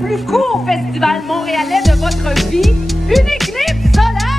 le plus court festival montréalais de votre vie, une éclipse solaire!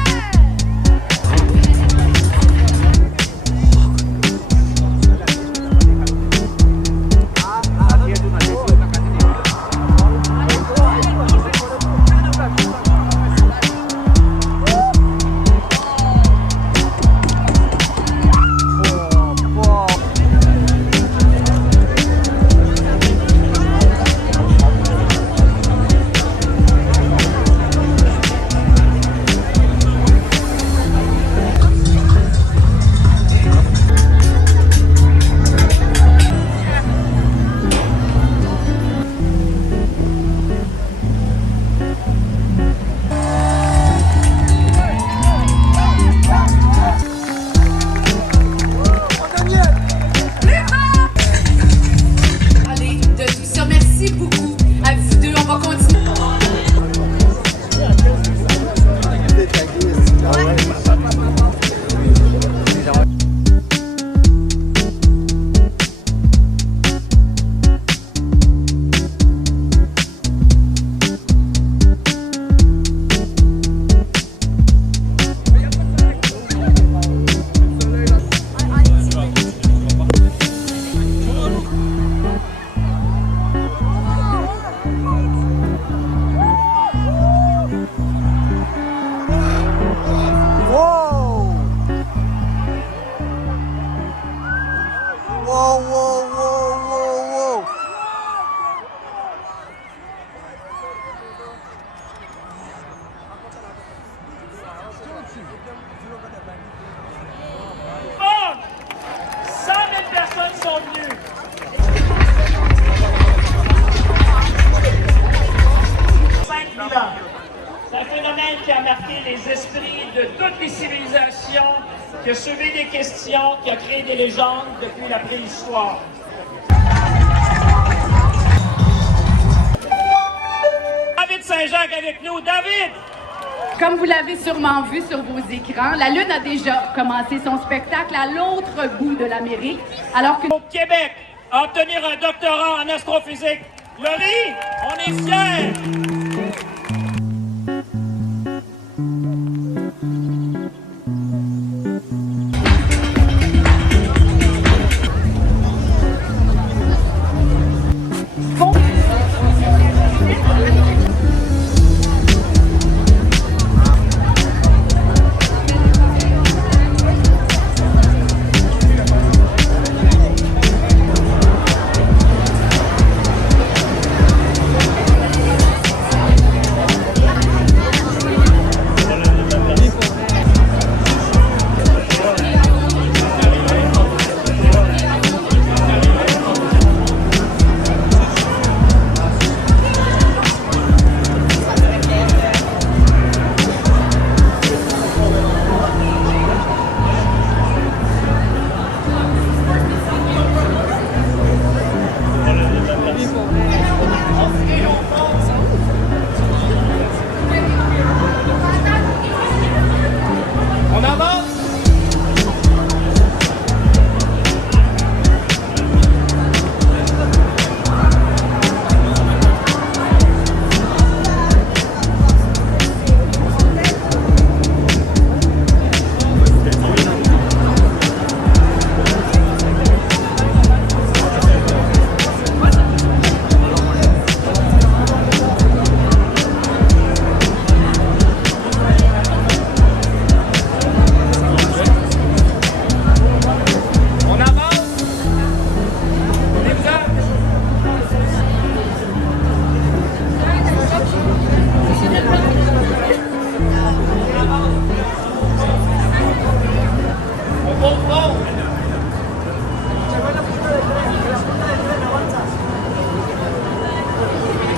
C'est un phénomène qui a marqué les esprits de toutes les civilisations, qui a soulevé des questions, qui a créé des légendes depuis la préhistoire. David Saint-Jacques avec nous. David! Comme vous l'avez sûrement vu sur vos écrans, la Lune a déjà commencé son spectacle à l'autre bout de l'Amérique, alors que... Au Québec, à obtenir un doctorat en astrophysique. Laurie, on est fiers!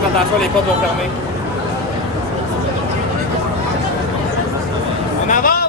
Attention, les portes vont fermer. On avance!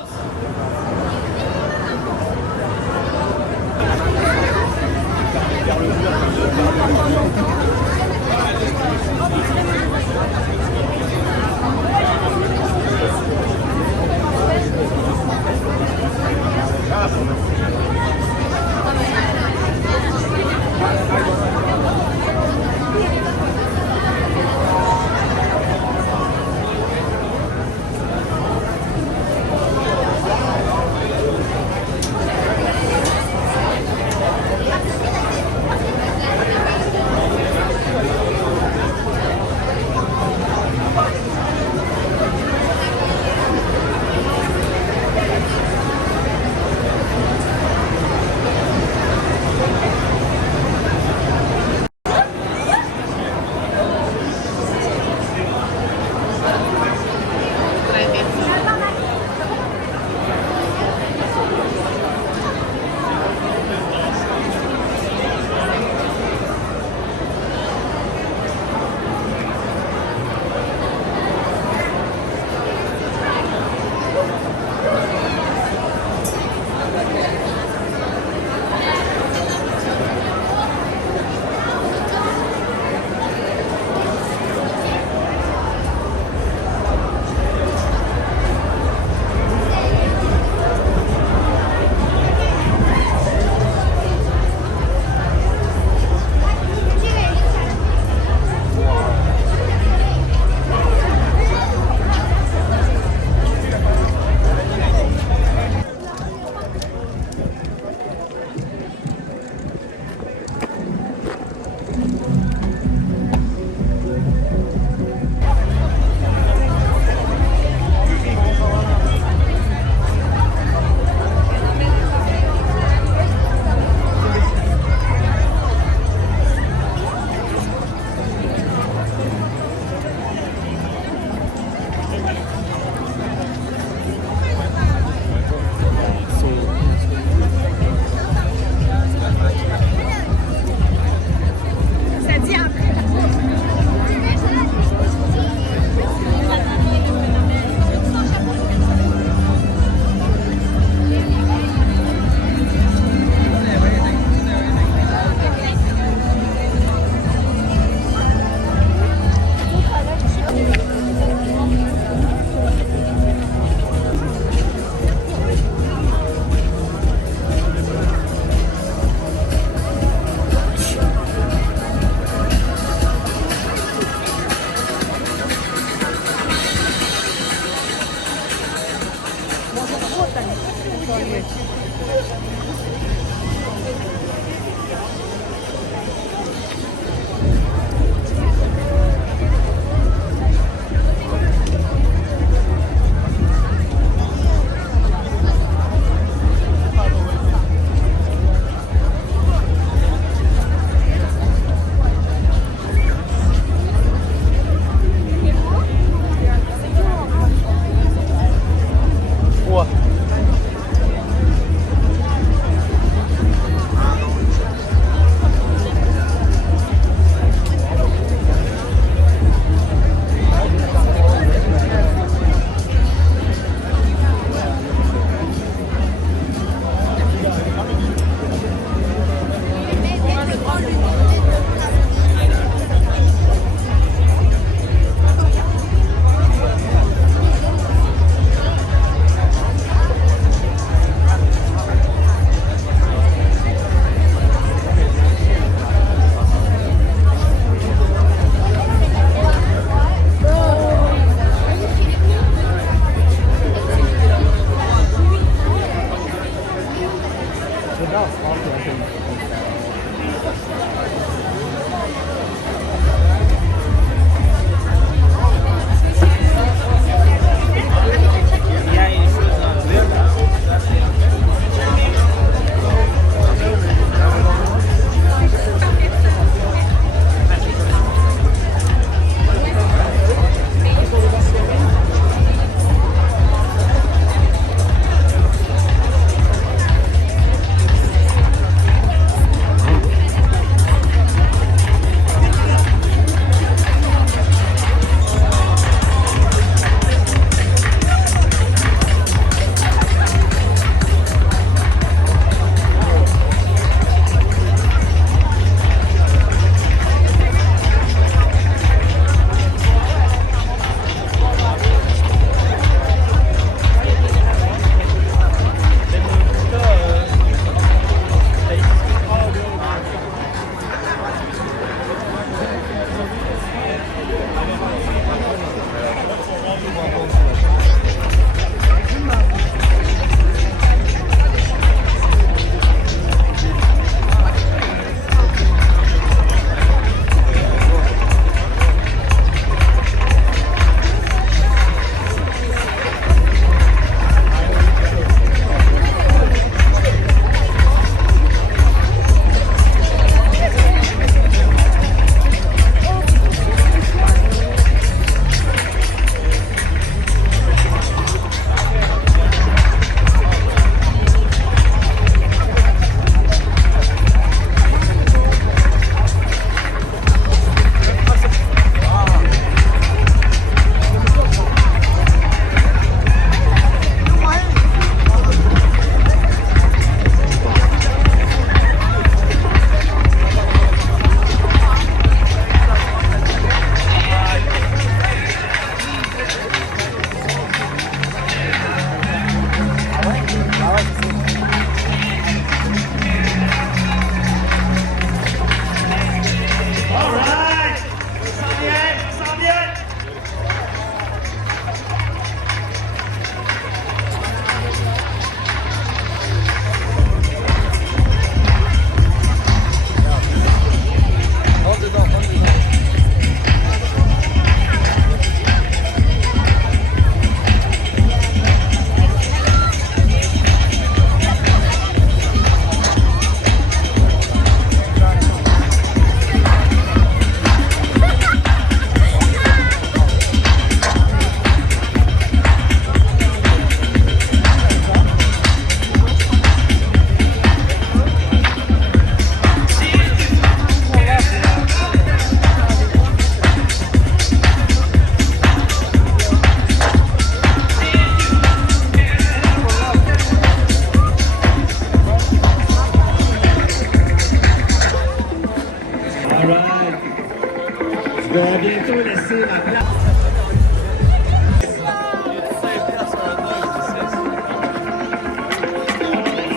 ma place.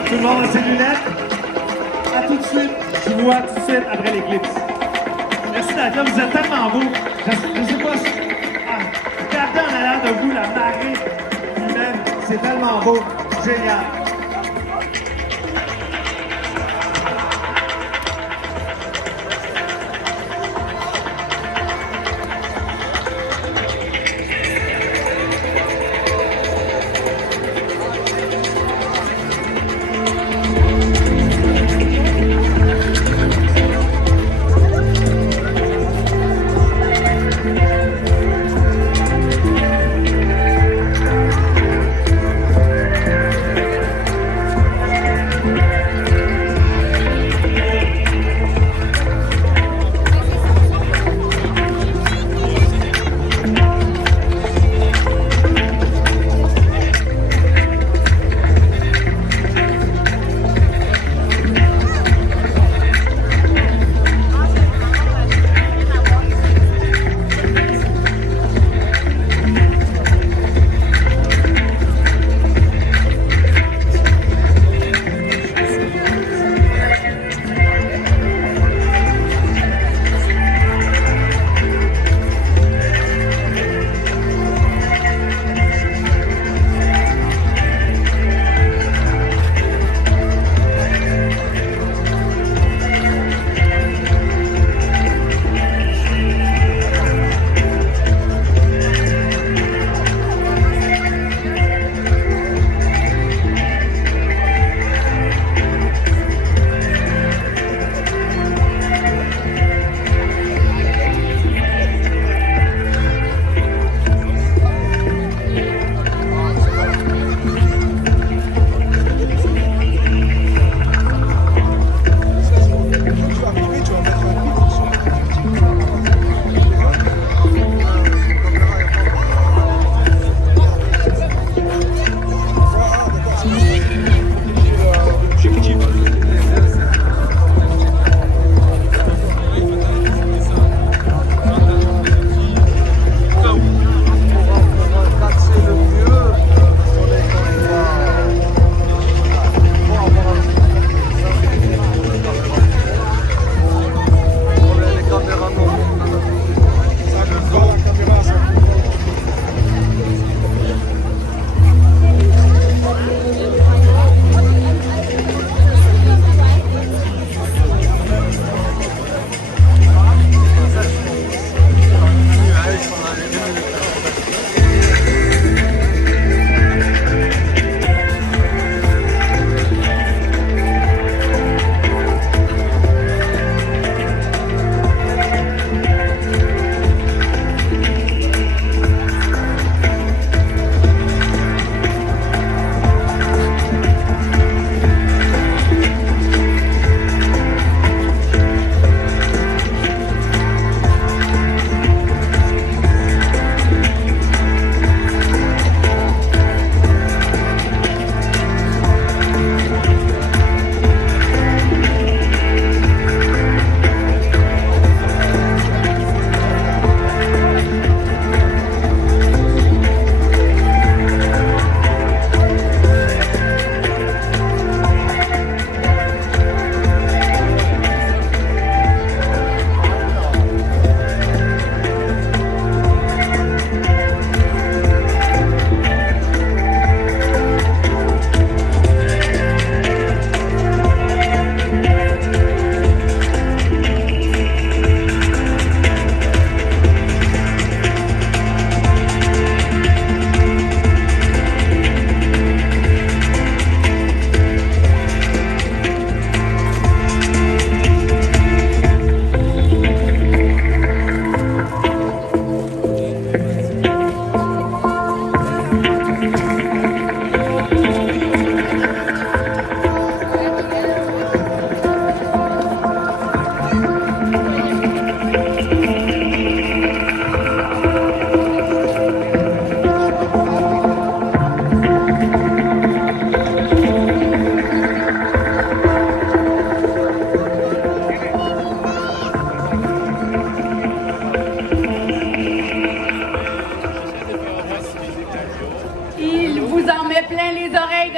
Tout le monde a ses lunettes? À tout de suite. Je vous vois tout de suite après l'éclipse. Merci d'être là, vous êtes tellement beaux. Je sais pas si... Regardez en allant de vous la marée humaine. C'est tellement beau. Génial.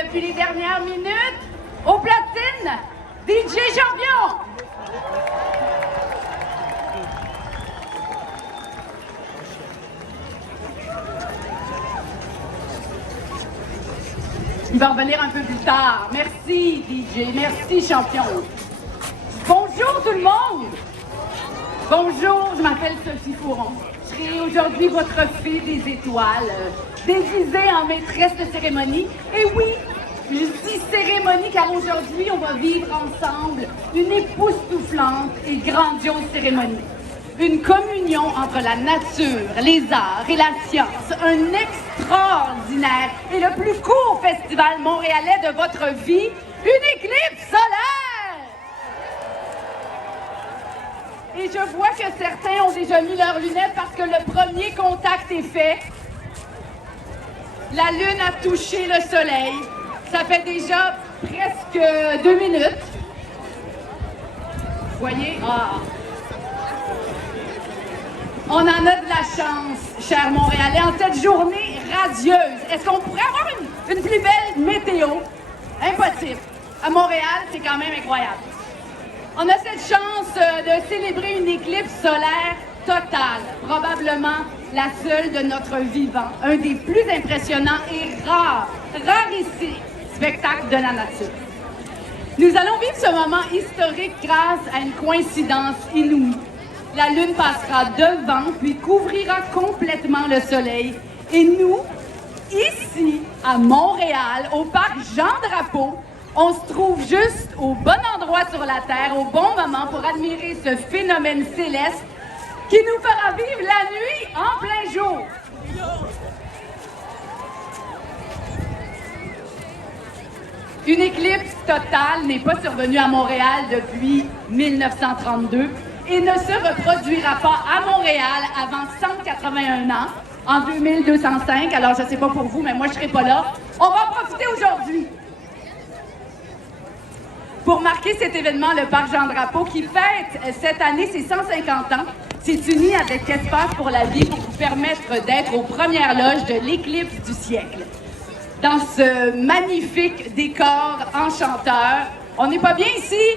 depuis les dernières minutes. Au platine, DJ Champion! Il va revenir un peu plus tard. Merci, DJ. Merci, champion. Bonjour, tout le monde. Bonjour, je m'appelle Sophie Fouron. Je serai aujourd'hui votre fée des étoiles, déguisée en maîtresse de cérémonie. Et oui, je dis cérémonie car aujourd'hui, on va vivre ensemble une époustouflante et grandiose cérémonie. Une communion entre la nature, les arts et la science. Un extraordinaire et le plus court festival montréalais de votre vie. Une éclipse solaire! Et je vois que certains ont déjà mis leurs lunettes parce que le premier contact est fait. La Lune a touché le Soleil. Ça fait déjà presque 2 minutes. Vous voyez? Ah. On en a de la chance, chers Montréalais, en cette journée radieuse. Est-ce qu'on pourrait avoir une plus belle météo? Impossible. À Montréal, c'est quand même incroyable. On a cette chance de célébrer une éclipse solaire totale, probablement la seule de notre vivant, un des plus impressionnants et rarissimes spectacles de la nature. Nous allons vivre ce moment historique grâce à une coïncidence inouïe. La Lune passera devant, puis couvrira complètement le Soleil. Et nous, ici, à Montréal, au parc Jean-Drapeau, on se trouve juste au bon endroit sur la Terre, au bon moment pour admirer ce phénomène céleste qui nous fera vivre la nuit en plein jour. Une éclipse totale n'est pas survenue à Montréal depuis 1932 et ne se reproduira pas à Montréal avant 181 ans, en 2205. Alors, je ne sais pas pour vous, mais moi, je ne serai pas là. On va en profiter aujourd'hui. Pour marquer cet événement, le Parc Jean-Drapeau, qui fête cette année ses 150 ans, s'est uni avec Espace pour la vie pour vous permettre d'être aux premières loges de l'éclipse du siècle. Dans ce magnifique décor enchanteur, on n'est pas bien ici?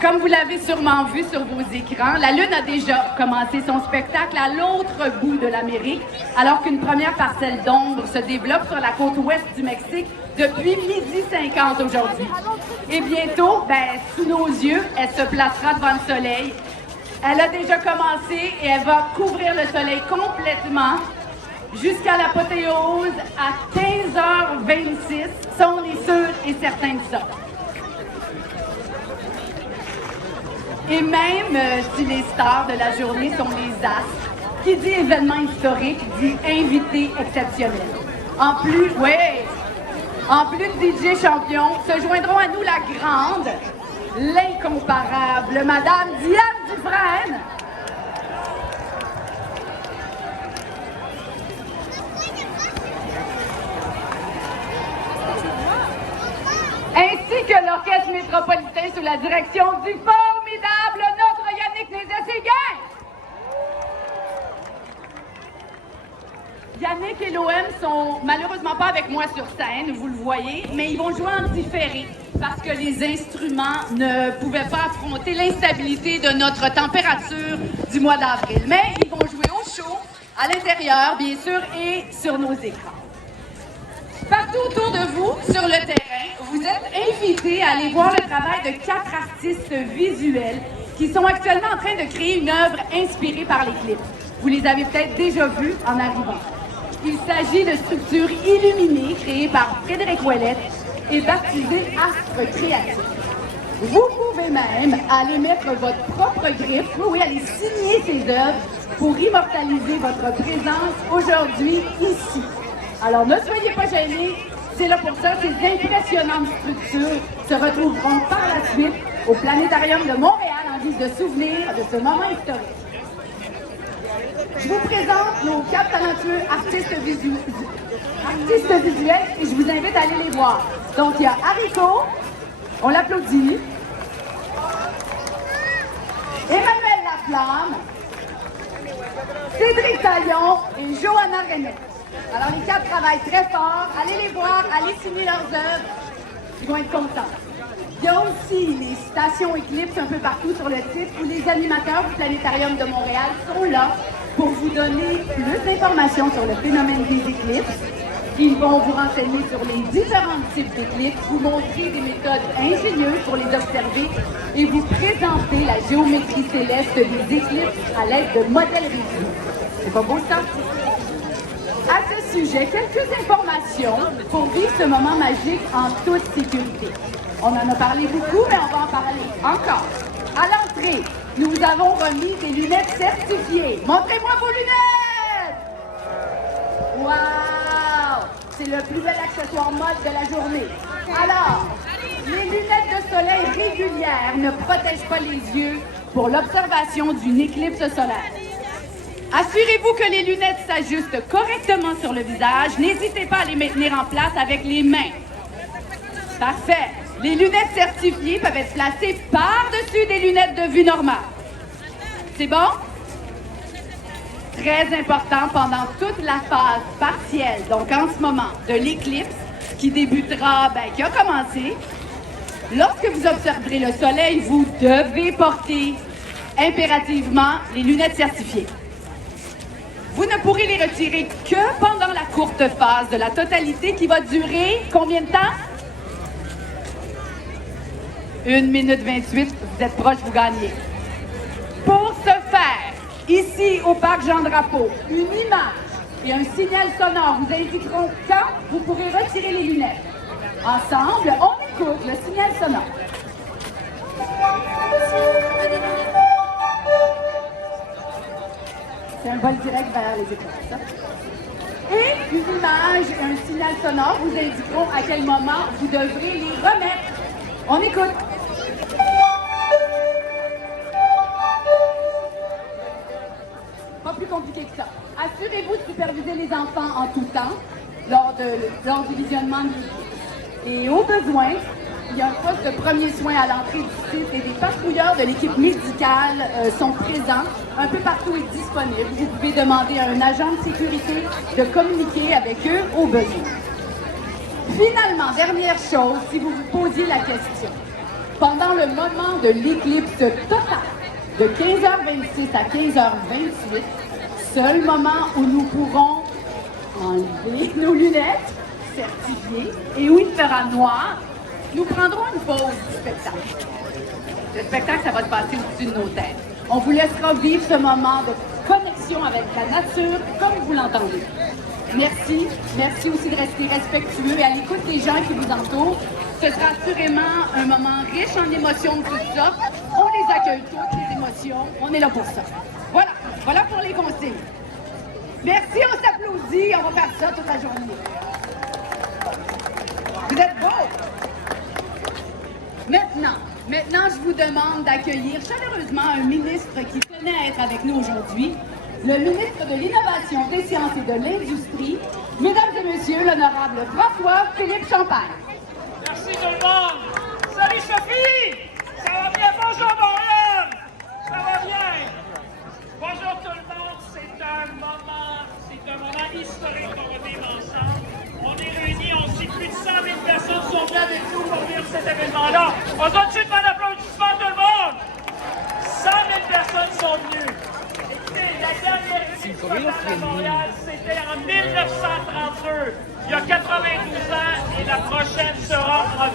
Comme vous l'avez sûrement vu sur vos écrans, la Lune a déjà commencé son spectacle à l'autre bout de l'Amérique, alors qu'une première parcelle d'ombre se développe sur la côte ouest du Mexique depuis 12h50 aujourd'hui. Et bientôt, sous nos yeux, elle se placera devant le Soleil. Elle a déjà commencé et elle va couvrir le Soleil complètement jusqu'à l'apothéose à 15h26. Ça, on est sûr et certain de ça. Et même si les stars de la journée sont les astres, qui dit événement historique dit invité exceptionnel. En plus de DJ Champion, se joindront à nous la grande, l'incomparable Madame Diane Dufresne. Ainsi que l'Orchestre métropolitain sous la direction du formidable notre Yannick Nézet-Séguin. Yannick et l'OM sont malheureusement pas avec moi sur scène, vous le voyez, mais ils vont jouer en différé parce que les instruments ne pouvaient pas affronter l'instabilité de notre température du mois d'avril. Mais ils vont jouer au chaud, à l'intérieur, bien sûr, et sur nos écrans. Partout autour de vous, sur le terrain, vous êtes invités à aller voir le travail de 4 artistes visuels qui sont actuellement en train de créer une œuvre inspirée par l'éclipse. Vous les avez peut-être déjà vus en arrivant. Il s'agit de structures illuminées créées par Frédéric Ouellette et baptisées Astres Créatifs. Vous pouvez même aller mettre votre propre griffe, oui, aller signer ces œuvres pour immortaliser votre présence aujourd'hui ici. Alors, ne soyez pas gênés, c'est là pour ça. Ces impressionnantes structures se retrouveront par la suite au Planétarium de Montréal en guise de souvenir de ce moment historique. Je vous présente nos 4 talentueux artistes visuels et je vous invite à aller les voir. Donc, il y a Haricot, on l'applaudit, Emmanuel Laflamme, Cédric Taillon et Johanna Renet. Alors, les quatre travaillent très fort. Allez les voir, allez signer leurs œuvres. Ils vont être contents. Il y a aussi les stations Eclipse un peu partout sur le site où les animateurs du Planétarium de Montréal sont là pour vous donner plus d'informations sur le phénomène des éclipses. Ils vont vous renseigner sur les différents types d'éclipses, vous montrer des méthodes ingénieuses pour les observer et vous présenter la géométrie céleste des éclipses à l'aide de modèles réduits. C'est pas beau ça? À ce sujet, quelques informations pour vivre ce moment magique en toute sécurité. On en a parlé beaucoup, mais on va en parler encore. À l'entrée, nous vous avons remis des lunettes certifiées. Montrez-moi vos lunettes! Wow! C'est le plus bel accessoire mode de la journée. Alors, les lunettes de soleil régulières ne protègent pas les yeux pour l'observation d'une éclipse solaire. Assurez-vous que les lunettes s'ajustent correctement sur le visage. N'hésitez pas à les maintenir en place avec les mains. Parfait. Les lunettes certifiées peuvent être placées par-dessus des lunettes de vue normale. C'est bon? Très important pendant toute la phase partielle, donc en ce moment, de l'éclipse, qui débutera, qui a commencé. Lorsque vous observerez le soleil, vous devez porter impérativement les lunettes certifiées. Vous ne pourrez les retirer que pendant la courte phase de la totalité qui va durer combien de temps? 1 minute 28, vous êtes proche, vous gagnez. Pour ce faire, ici au Parc Jean-Drapeau, une image et un signal sonore vous indiqueront quand vous pourrez retirer les lunettes. Ensemble, on écoute le signal sonore. C'est un vol direct vers les écrans, ça. Et une image et un signal sonore vous indiqueront à quel moment vous devrez les remettre. On écoute. Pas plus compliqué que ça. Assurez-vous de superviser les enfants en tout temps lors du visionnement du site. Et au besoin, il y a un poste de premiers soins à l'entrée du site et des patrouilleurs de l'équipe médicale sont présents un peu partout et disponibles. Vous pouvez demander à un agent de sécurité de communiquer avec eux au besoin. Finalement, dernière chose, si vous vous posiez la question, pendant le moment de l'éclipse totale, de 15h26 à 15h28, seul moment où nous pourrons enlever nos lunettes certifiées et où il fera noir, nous prendrons une pause du spectacle. Le spectacle, ça va se passer au-dessus de nos têtes. On vous laissera vivre ce moment de connexion avec la nature comme vous l'entendez. Merci. Merci aussi de rester respectueux et à l'écoute des gens qui vous entourent. Ce sera assurément un moment riche en émotions de tout ça. On les accueille toutes, les émotions. On est là pour ça. Voilà. Voilà pour les consignes. Merci, on s'applaudit. On va faire ça toute la journée. Vous êtes beaux. Maintenant, je vous demande d'accueillir chaleureusement un ministre qui tenait à être avec nous aujourd'hui, le ministre de l'Innovation, des Sciences et de l'Industrie, mesdames et messieurs, l'honorable François-Philippe Champagne. Merci tout le monde. Salut Sophie. Ça va bien? Bonjour Montréal. Ça va bien? Bonjour tout le monde. C'est un moment historique qu'on va vivre ensemble. On est réunis, on sait plus de 100 000 personnes sont venues avec nous pour vivre cet événement-là. On donne tout de suite un applaudissement tout le monde. 100 000 personnes sont venues. Écoutez, la dernière visite à Montréal, c'était en 1932. Il y a 92 ans et la prochaine sera en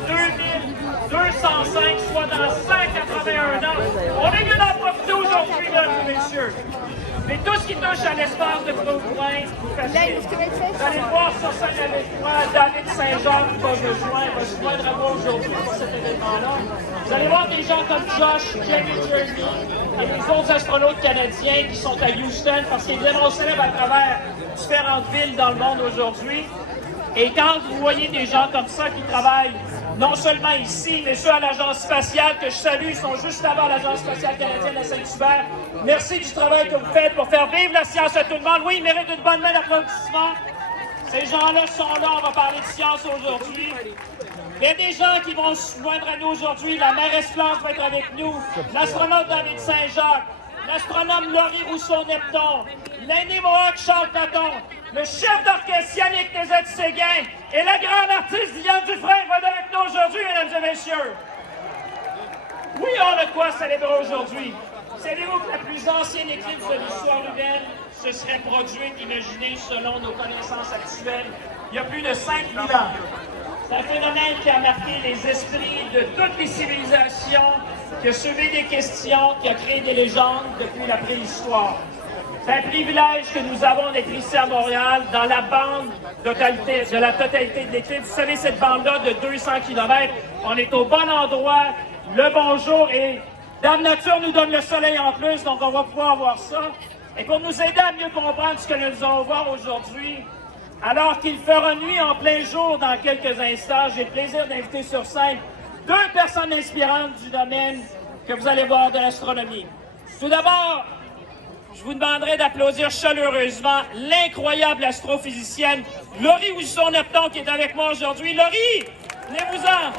2205, soit dans 181 ans. On est venu d'en profiter aujourd'hui, là, messieurs. Mais tout ce qui touche à l'espace de Provence, vous allez voir sur scène avec moi, David Saint-Jacques va se joindre à moi aujourd'hui pour cet événement-là. Vous allez voir des gens comme Josh, Jerry Jeremy et les autres astronautes canadiens qui sont à Houston parce qu'évidemment on célèbre à travers différentes villes dans le monde aujourd'hui. Et quand vous voyez des gens comme ça qui travaillent non seulement ici, mais ceux à l'Agence spatiale que je salue, ils sont juste là-bas à l'Agence spatiale canadienne à Saint-Hubert. Merci du travail que vous faites pour faire vivre la science à tout le monde. Oui, ils méritent une bonne main d'applaudissement. Ces gens-là sont là, on va parler de science aujourd'hui. Il y a des gens qui vont se joindre à nous aujourd'hui. La mairesse Plante va être avec nous, l'astronaute David Saint-Jacques, l'astronome Laurie Rousseau-Nepton, l'aîné Mohawk Charles Platon, le chef d'orchestre Yannick Nézet-Séguin et la grande artiste Diane Dufresne vont être avec nous aujourd'hui, mesdames et messieurs. Oui, on a de quoi célébrer aujourd'hui. Savez-vous que la plus ancienne éclipse de l'histoire humaine se serait produite, imaginez, selon nos connaissances actuelles, il y a plus de 5000 ans. C'est un phénomène qui a marqué les esprits de toutes les civilisations, qui a soulevé des questions, qui a créé des légendes depuis la préhistoire. C'est un privilège que nous avons d'être ici à Montréal, dans la bande de la totalité de l'éclipse. Vous savez, cette bande-là de 200 km, on est au bon endroit, le bon jour, et Dame Nature nous donne le soleil en plus, donc on va pouvoir voir ça. Et pour nous aider à mieux comprendre ce que nous allons voir aujourd'hui, alors qu'il fera nuit en plein jour dans quelques instants, j'ai le plaisir d'inviter sur scène 2 personnes inspirantes du domaine que vous allez voir de l'astronomie. Tout d'abord, je vous demanderai d'applaudir chaleureusement l'incroyable astrophysicienne Laurie Husson-Nepton qui est avec moi aujourd'hui. Laurie, venez-vous-en!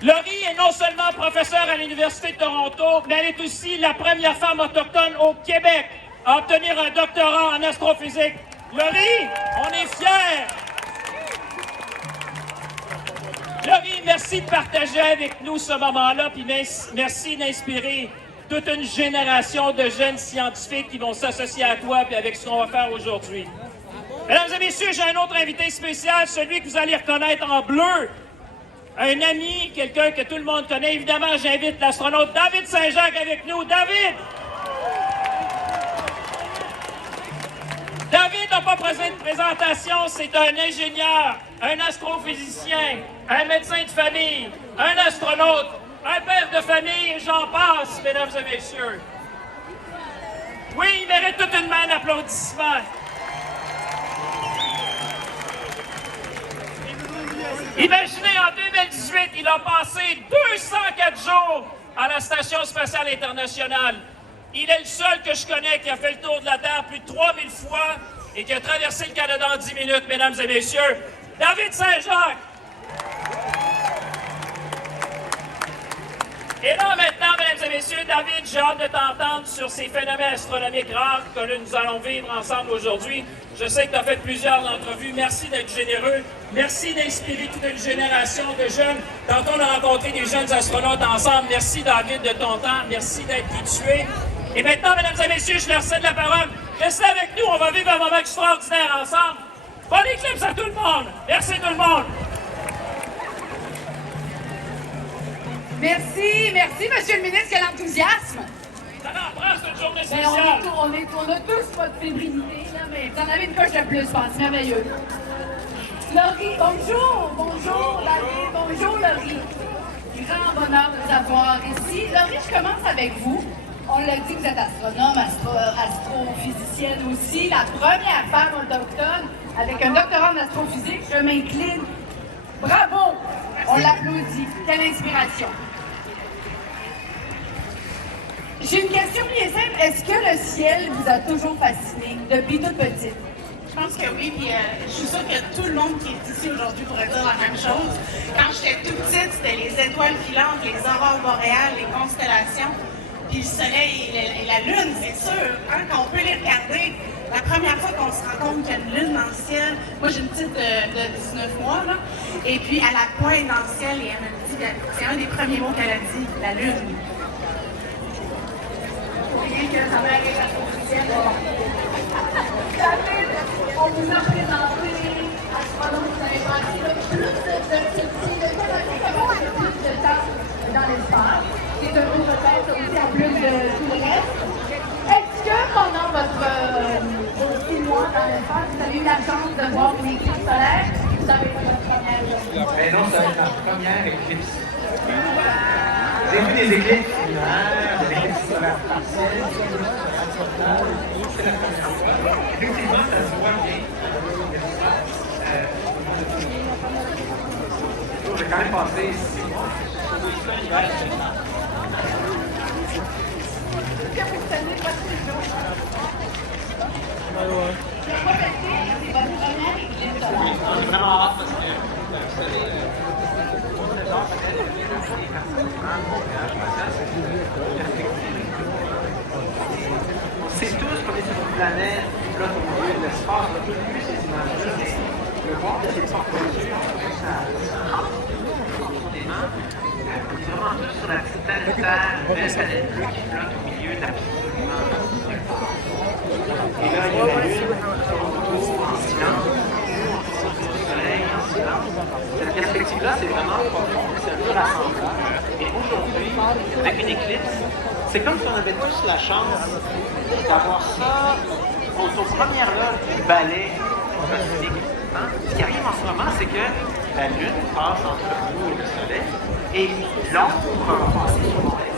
Laurie est non seulement professeure à l'Université de Toronto, mais elle est aussi la première femme autochtone au Québec à obtenir un doctorat en astrophysique. Laurie, on est fiers! Laurie, merci de partager avec nous ce moment-là, puis merci d'inspirer toute une génération de jeunes scientifiques qui vont s'associer à toi et avec ce qu'on va faire aujourd'hui. Mesdames et messieurs, j'ai un autre invité spécial, celui que vous allez reconnaître en bleu. Un ami, quelqu'un que tout le monde connaît. Évidemment, j'invite l'astronaute David Saint-Jacques avec nous. David! David n'a pas besoin de présentation, c'est un ingénieur, un astrophysicien, un médecin de famille, un astronaute, un père de famille, et j'en passe, mesdames et messieurs. Oui, il mérite toute une main d'applaudissements. Imaginez, en 2018, il a passé 204 jours à la Station spatiale internationale. Il est le seul que je connais qui a fait le tour de la Terre plus de 3000 fois et qui a traversé le Canada en 10 minutes, mesdames et messieurs. David Saint-Jacques! Et là, maintenant, mesdames et messieurs, David, j'ai hâte de t'entendre sur ces phénomènes astronomiques rares que nous allons vivre ensemble aujourd'hui. Je sais que tu as fait plusieurs entrevues. Merci d'être généreux. Merci d'inspirer toute une génération de jeunes. Tantôt, on a rencontré des jeunes astronautes ensemble. Merci, David, de ton temps. Merci d'être qui tu es. Et maintenant, mesdames et messieurs, je leur cède la parole. Restez avec nous. On va vivre un moment extraordinaire ensemble. Bonne éclipse à tout le monde. Merci tout le monde. Merci, Monsieur le ministre, quel enthousiasme! Ça en prend, c'est une journée Ben, spéciale. on a tous pas de fébrilité, là, mais vous en avez une coche de plus, je pense, merveilleux. Laurie, bonjour, David, bonjour Laurie. Grand bonheur de vous avoir ici. Laurie, je commence avec vous. On l'a dit, vous êtes astronome, astrophysicienne aussi, la première femme autochtone avec un doctorat en astrophysique. Je m'incline. Bravo! On l'applaudit. Quelle inspiration! J'ai une question bien simple. Est-ce que le ciel vous a toujours fasciné depuis toute petite? Je pense que oui, puis je suis sûre que tout le monde qui est ici aujourd'hui pourrait dire la même chose. Quand j'étais toute petite, c'était les étoiles filantes, les aurores boréales, les constellations, puis le soleil et la lune, c'est sûr. Hein, quand on peut les regarder, la première fois qu'on se rend compte qu'il y a une lune dans le ciel, moi j'ai une petite de 19 mois, là, et puis elle a pointe dans le ciel et elle me dit, c'est un des premiers mots qu'elle a dit, la lune. Rien que ça m'arrive à la ciel. David, on vous a présenté astronome, vous avez passé plus de temps dans l'espace. C'est un peu peut-être aussi en plus de tout le reste. Est-ce que pendant vos 6 mois dans l'espace, vous avez eu la chance de voir une éclipse solaire? Vous avez fait votre première journée? Mais non, ça va être la première éclipse. J'ai vu des éclipses lunaires, des éclipses solaires partielles, c'est la première fois. Effectivement, ça se voit bien. J'ai quand même passé 6 mois. Est-ce que vous tenez votre séjour? C'est votre première éclipse solaire. J'ai vraiment hâte parce que, vous savez, c'est tous comme est sur une planète flotte au milieu de l'espace, on a tous vu ces images-là, mais le voir de ces porte-yeux, ça profondément. On est vraiment tous sur la petite planète Terre, belle planète bleue qui flotte au milieu d'absolument nulle part. Et là, il y a la Lune qui tourne autour en silence. Nous, on tourne autour du Soleil en silence. Cette perspective-là, c'est vraiment profond, c'est un peu rassembleur. Et aujourd'hui, avec une éclipse, c'est comme si on avait tous la chance d'avoir ça aux premières loges du ballet cosmique. Hein? Ce qui arrive en ce moment, c'est que la Lune passe entre nous et le Soleil et l'ombre va passer sur Montréal.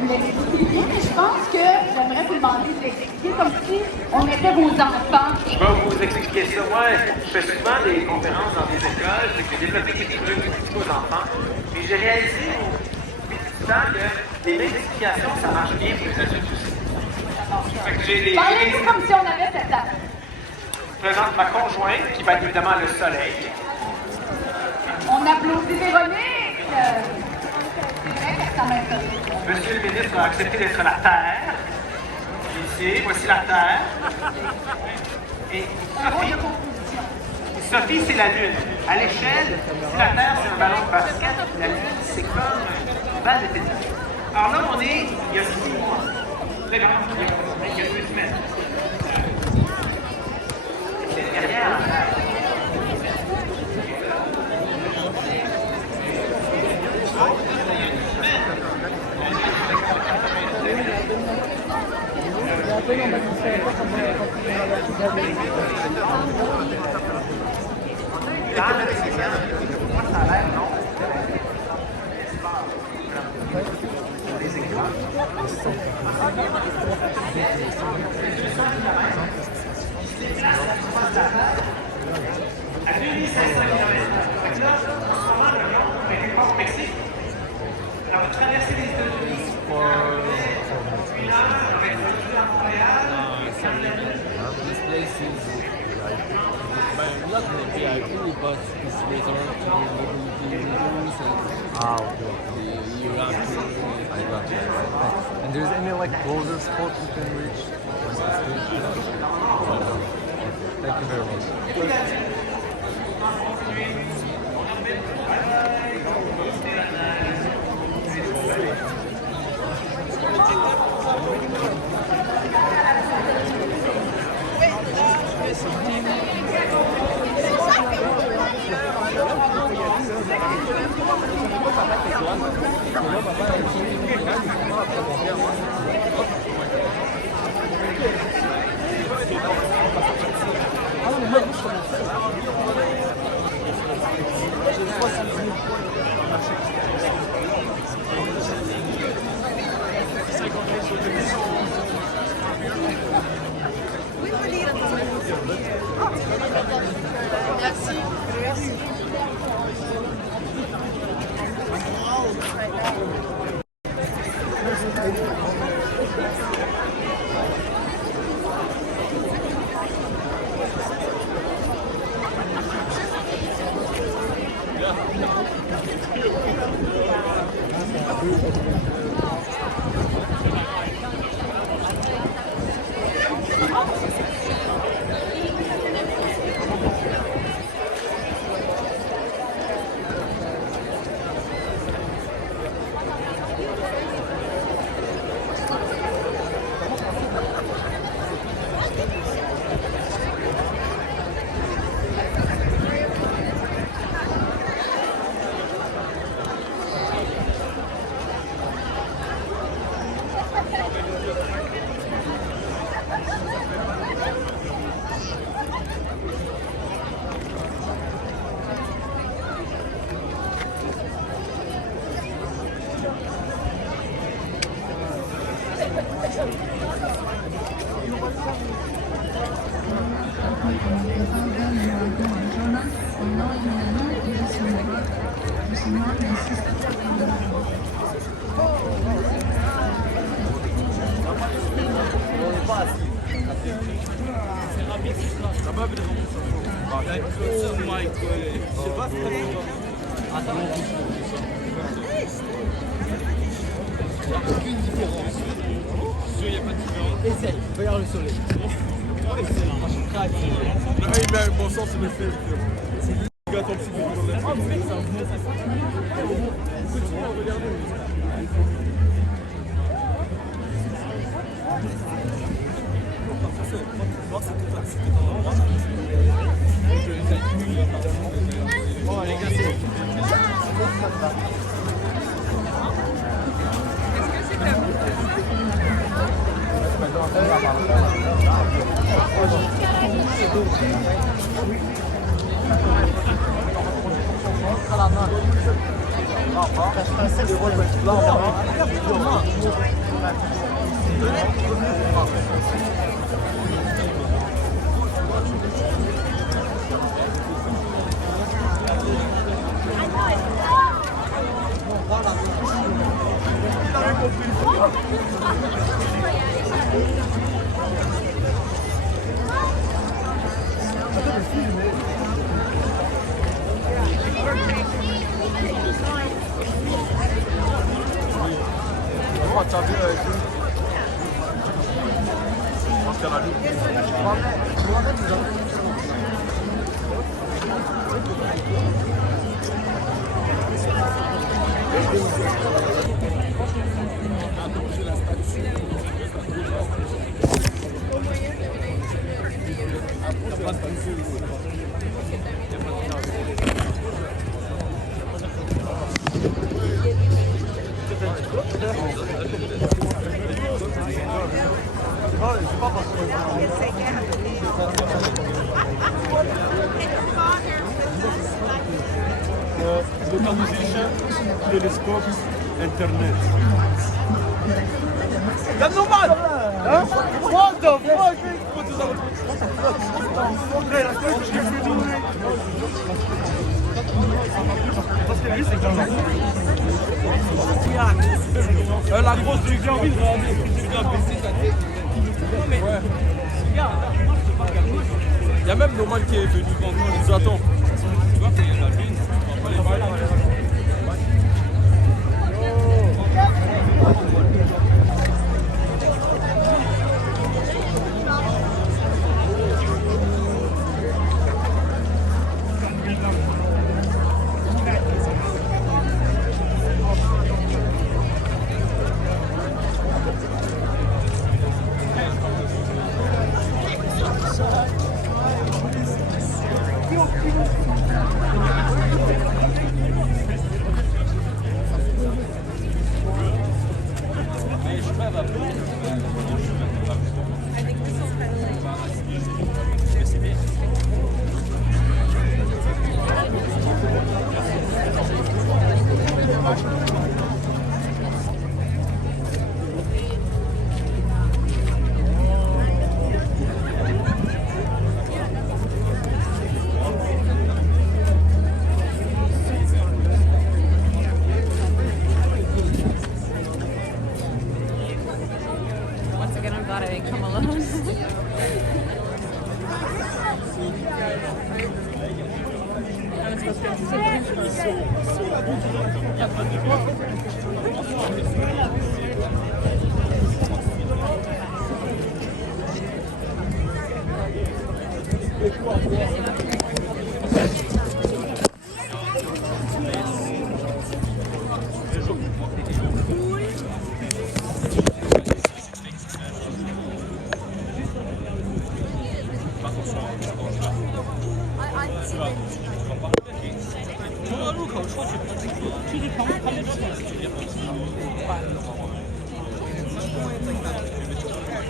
Vous l'avez expliqué, mais je pense que j'aimerais vous demander de l'expliquer comme si on était vos enfants. Je vais vous expliquer ça. Moi, je fais souvent des conférences dans des écoles, j'ai développé des trucs aux enfants. Puis j'ai réalisé au fil du temps que les mêmes explications, ça marche bien pour les adultes aussi. Fait que Parlez-nous comme si on avait 7 ans. Je présente ma conjointe, qui va être évidemment le soleil. On applaudit Véronique. C'est vrai que ça m'intéresse. Monsieur le ministre a accepté d'être la Terre. Ici, voici la Terre. Et Sophie, c'est la Lune. À l'échelle, si la Terre, c'est un ballon de basket, la Lune, c'est comme une balle de tennis. Alors là, on est, il y a 6 mois. Il y a 2 semaines. C'est derrière. Ça a l'air non. À 2500 km. Fait que là, comment le long avec le Mexique, elle va traverser les États-Unis. Puis là, avec le jeu à Montréal, This place is like, not the VIP, but it's reserved to mobility users and Okay. the European. I got you. And there's any like closer spot you can reach? Like the station? Thank you very much. Aucune différence. Il n'y a pas de différence. Essaye, regarde le soleil. Excellent, moi je suis prêt à essayer. Il met un bon sens, il le fait. C'est lui qui gâte ton petit peu. Continue à regarder. Bon les gars, c'est Localisation, telescopes, internet. That's no man! Huh? What the fuck? What is that? La grosse du envie de regarder. Tu dois baisser ta tête. Non mais, regarde, moi je te parle. Il y a même Norman qui est venu quand on nous attend. Tu vois qu'il y a la lune, on va pas les voir. Once again, I'm glad I didn't come alone.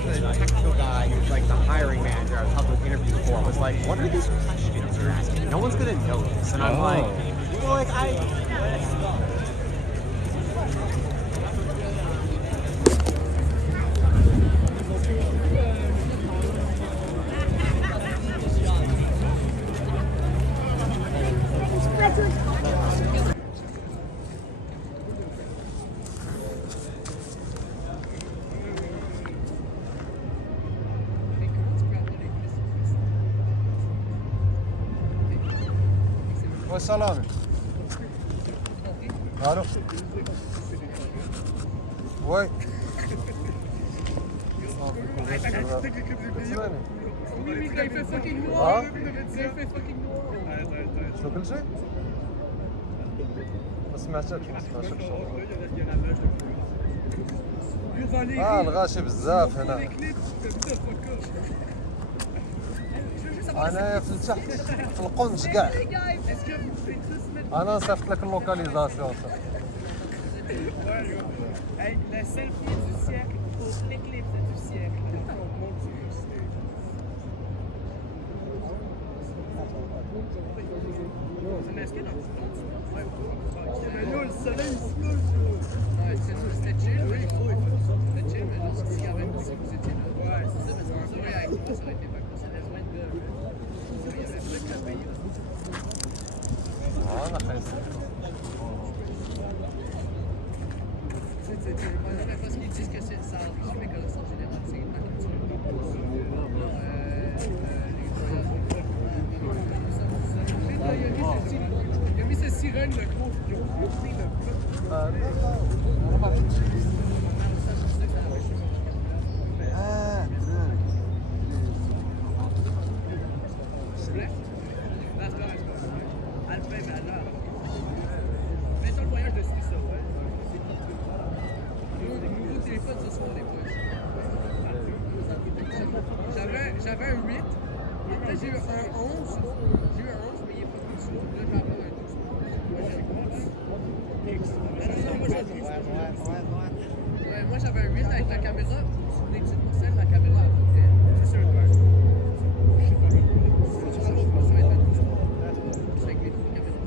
The technical guy who's like the hiring manager at a public interview before was like, what are these questions you're asking? No one's gonna know this. And I'm like, Ouais, salame. Alors? Ouais. Oui, mais quand il fait fucking noir, Ah? il fait fucking noir. شنو كل شيء؟ ما سمعتكش الغاشي بزاف هنا. انايا في التحت في القنج كاع. انا صيفط لك اللوكاليزاسيون. La selfie du siècle pour l'éclipse du siècle. C'est masqué dans le mais là, le soleil il se lève. Ouais, c'est sûr, c'était chill. Oui, c'était chill, mais genre, si quand même si vous étiez là. Ouais, c'est ça, mais c'est ça, avec moi, ça aurait été pas cool. Ça laisse moins de. Il y avait plus qu'à payer. انا خايف. Parce qu'ils disent que ça enrichit mes connaissances en général, c'est la culture. Il a mis ce sirène, le gros, il a mis le mettons le voyage dessus, ça, ouais. Nouveau téléphone ce soir, les boys. J'avais un 8. Après, j'ai eu un 11. J'ai eu un 11, mais il est pas plus sourd. Là, je vais avoir un 12. Moi, j'avais un 8 avec la caméra. Sur les petites morcelles, la caméra a fait. C'est sûr, ouais. C'est avec les deux caméras.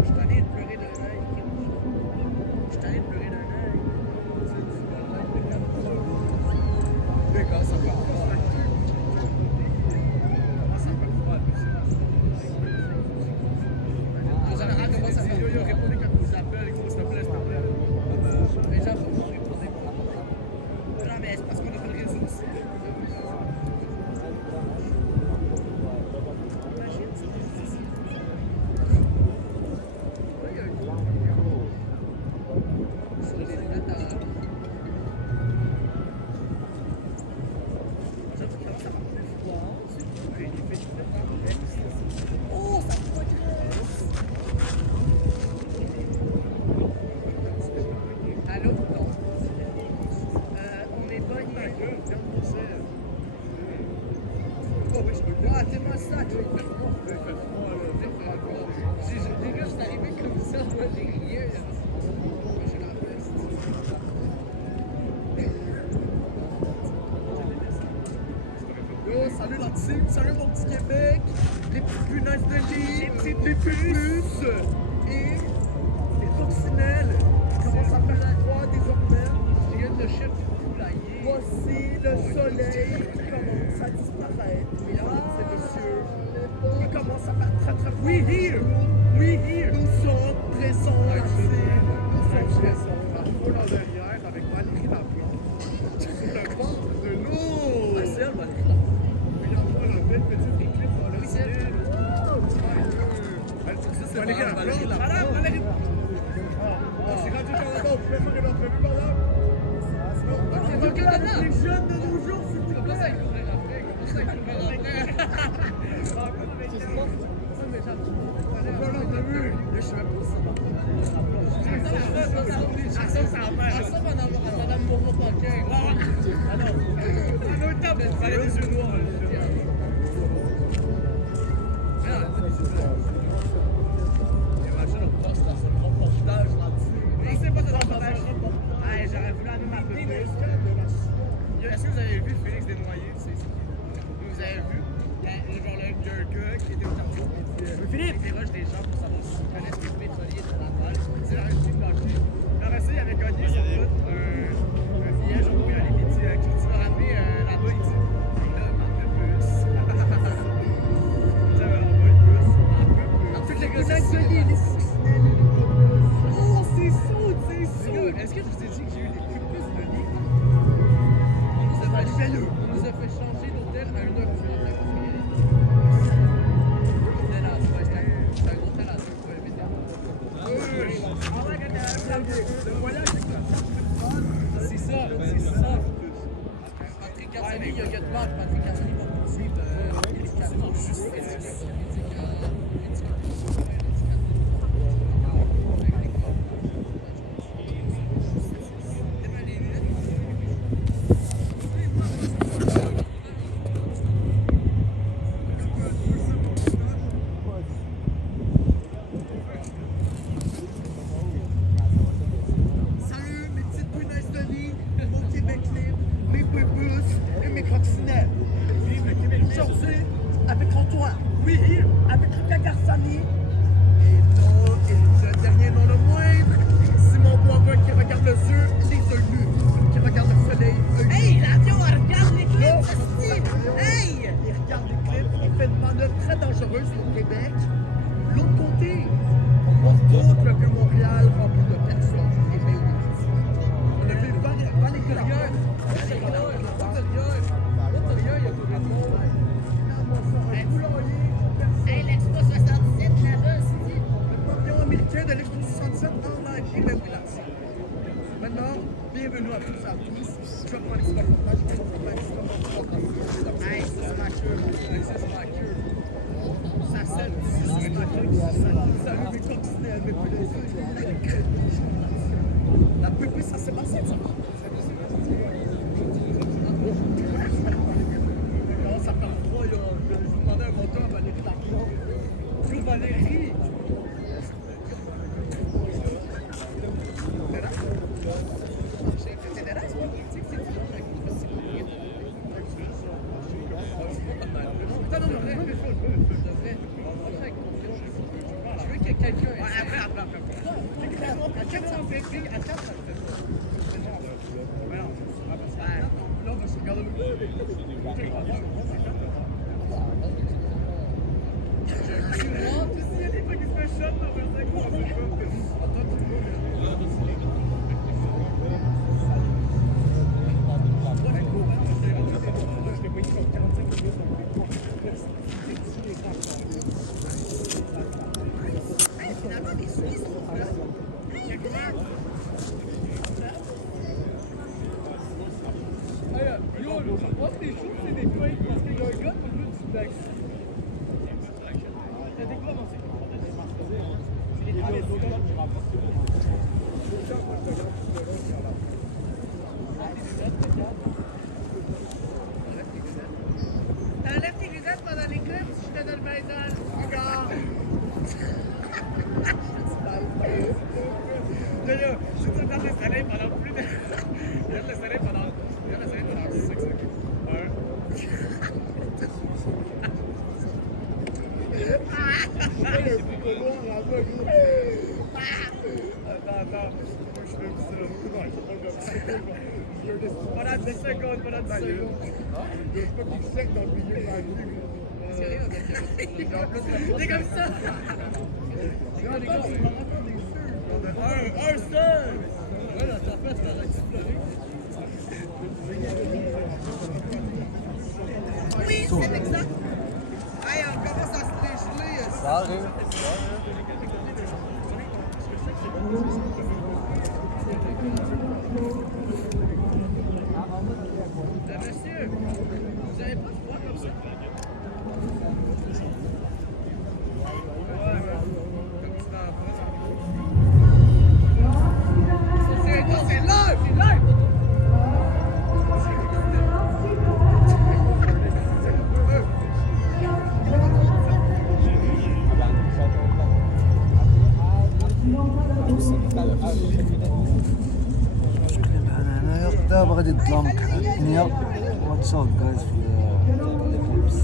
Je suis allé pleurer d'un œil. Je suis allé pleurer d'un œil. D'accord, ça part. Ça part froid, en général, comment ça va? Yo, répondez quand vous appelle, gros, s'il te plaît, s'il te plaît. Les gens vont vous répondre. Non, mais c'est parce qu'on a pas le réseau aussi. Allô? Non. On est pas liés. Oh oui, je peux le voir. Dis-moi ça, tu vas faire froid. Il fait froid, là. Les gars, je suis arrivé comme ça, moi, j'ai rien. J'ai la veste. Yo, salut la team, salut mon petit Québec. Les petites punaises de lit, les puces et les coccinelles. Commence à faire froid désormais. Je viens de chercher du poulailler. Voici le soleil qui commence à disparaître. Mesdames et messieurs, il commence à faire très très froid. We here! Nous sommes présents ici. Nous sommes présents à Faux dans derrière avec Valérie Laplante. Le ventre de l'eau. Marcel, Valérie Laplante. Il envoie la belle petite éclipse dans le ciel. Valérie Laplante. Valérie Laplante. C'est Radio Canada, vous pouvez faire une entrevue par là? Radio Canada! Les jeunes de nos jours, s'il vous plaît! Comment ça, il courir après? Comment ça, il courir après? On va faire l'entrevue! Je sais même pas si ça va. Ça va Madame Moreau-Paquin. Alors, on a une table, il fallait des yeux noirs. J'aurais voulu aller m'appeler. Est-ce que vous avez vu Félix Desnoyers? Vous avez vu? Genre là, il y a un gars qui était au tarot. Philippe! Il déroge des gens pour savoir s'ils connaissent les pétroliers de la balle. C'est la réussite de hockey. Après ça, il avait gagné son pote un billet, genre pour y aller. Il dit qui tu vas ramener là-bas? Il dit là, en deux bus. Ça va, en deux bus. En toutes les gars, oh, c'est saut, c'est saut! Est-ce que je vous ai dit que j'ai eu des cupus de lit? On nous a fait changer d'hôtel à 1h du matin pour y aller. C'était un hôtel à 2 fois le météo. Le voyage, c'est il y a de base, Patrick Cassani va poursuivre quasiment juste Salut mes petites punaises de lit, mon Québec libre, mes pépus et mes coccinelles. Aujourd'hui, avec Antoine, oui, avec Lucas Garsani, et le dernier non le moindre, Simon Boivin qui regarde le jeu, les yeux nus, qui regarde le soleil. Hey, l'avion, regarde les clips, hey! Il regarde les clips, il fait une manœuvre très dangereuse au Québec. L'autre côté, on montre que Montréal rempli de personnes et bien oui. On a vu Val-Écurieux, il y a tout le monde. Hey, l'Expo 77, là-bas, c'est le pavillon américain de l'Expo 67 en live. Et bien oui, là-dessus. Maintenant, bienvenue à tous et à tous. Je vais prendre un petit reportage. Hey, ça c'est ma queue. Ça c'est ma queue. Ça sonne. Salut mes coccinelles, mes poules. La pépé, ça s'est passé, ça. Comment ça parle trop, là? Je vais vous demander un monteur à Valérie Lacroix. Yo, Valérie! Je veux que quelqu'un. Après. T'enlèves tes lunettes pendant les clips, je te donne 20 $. Regarde! D'ailleurs, je te regarde le soleil pendant plus de... Regarde le soleil pendant 6 secondes. Attends, je fais ça. Voilà 10 secondes, voilà 10 secondes. Je veux pas qu'il sec dans le milieu de la rue. Sérieux, c'est comme ça. Regarde les gars, c'est vraiment des feux. Un seul. Voilà, ça fait ça va exploser. Oui, c'est exact. Hey, on commence à se dégeler. Salut. Monsieur, vous n'avez pas froid comme ça? C'est live! What's up, guys, for the clips?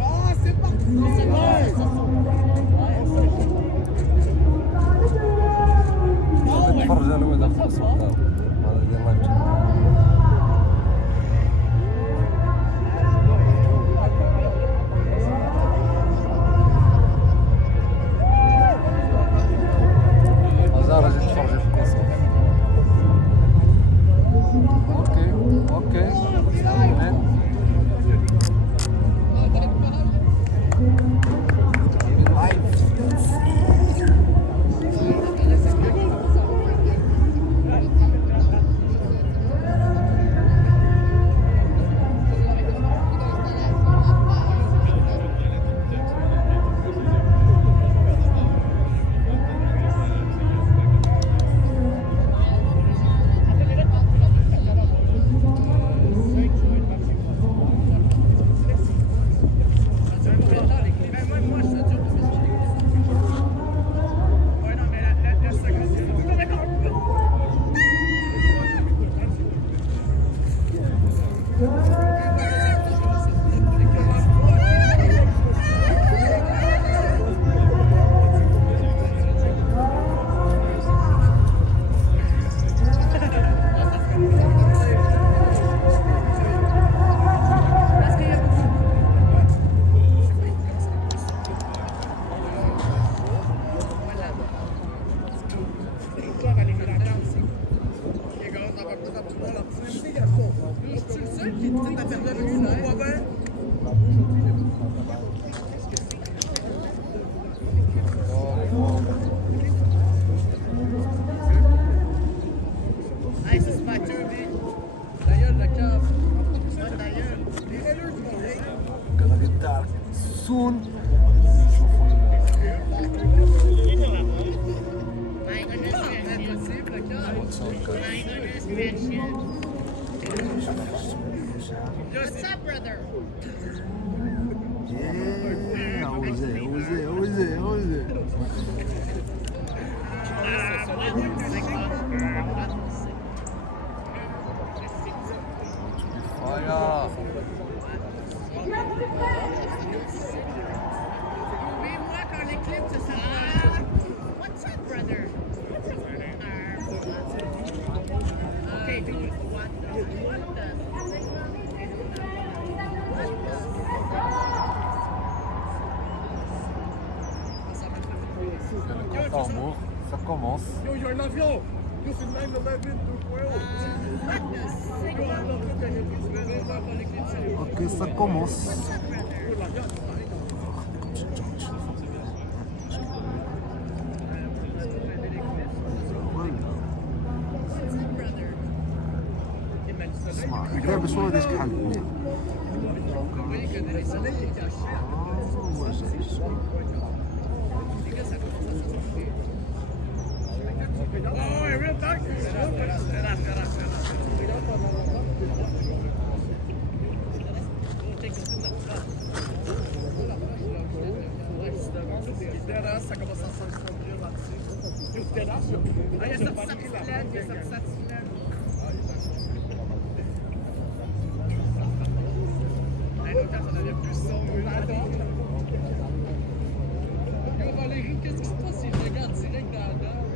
Ah, c'est parti! Hey, ça c'est Mathieu, lui. Ta gueule, le cave. Ta gueule. Les haineux du Montréal. Gonna get dark soon. Impossible, le cave. What's up, brother? Yeah, osez. Fire. Trouvez-moi quand l'éclipse s'approche. What's up, brother? Okay, dude, what the? Le compte en mort, ça commence. Yo, il y a un avion! Yo, c'est le même de ma ville 2.0. Ok, ça commence. اسمع دابا شويه داك شحال بنيه Oh, ouais, real talk. Ça commence à s'enfoncer là-dessus. Yo, c'était là, ça. Ah, il y a sorti sa petite laine, il y a sorti sa petite laine. L'autre, ça devient plus sombre. Yo, Valérie, qu'est-ce qui se passe si je regarde direct dans la dalle?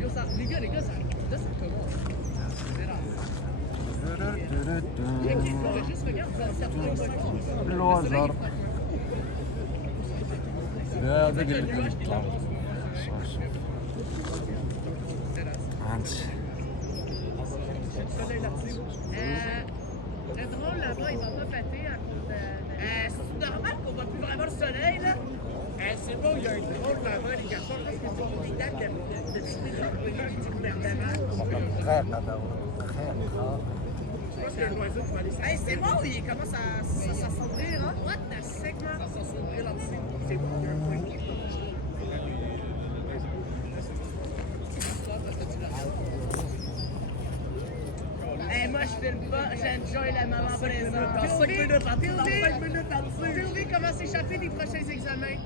Yo, ça, les gars, ça, là, ça commence. C'est là. Juste regarde, ça se بالوزر هذا اللي يطلع le drone là-bas, il va pas péter à cause de. C'est normal qu'on voit plus vraiment le soleil, là? C'est bon, il y a un drone là-bas, les garçons, parce que c'est des dates de tuer du gouvernement. Hey, c'est bon, il commence à s'assombrir, hein? What the sick, man? Ça s'assombrir là-dessus. C'est bon, il y a un point. Hey, moi, je filme pas, j'enjoy le moment présent. Sylvie commence à s'échapper des prochains examens.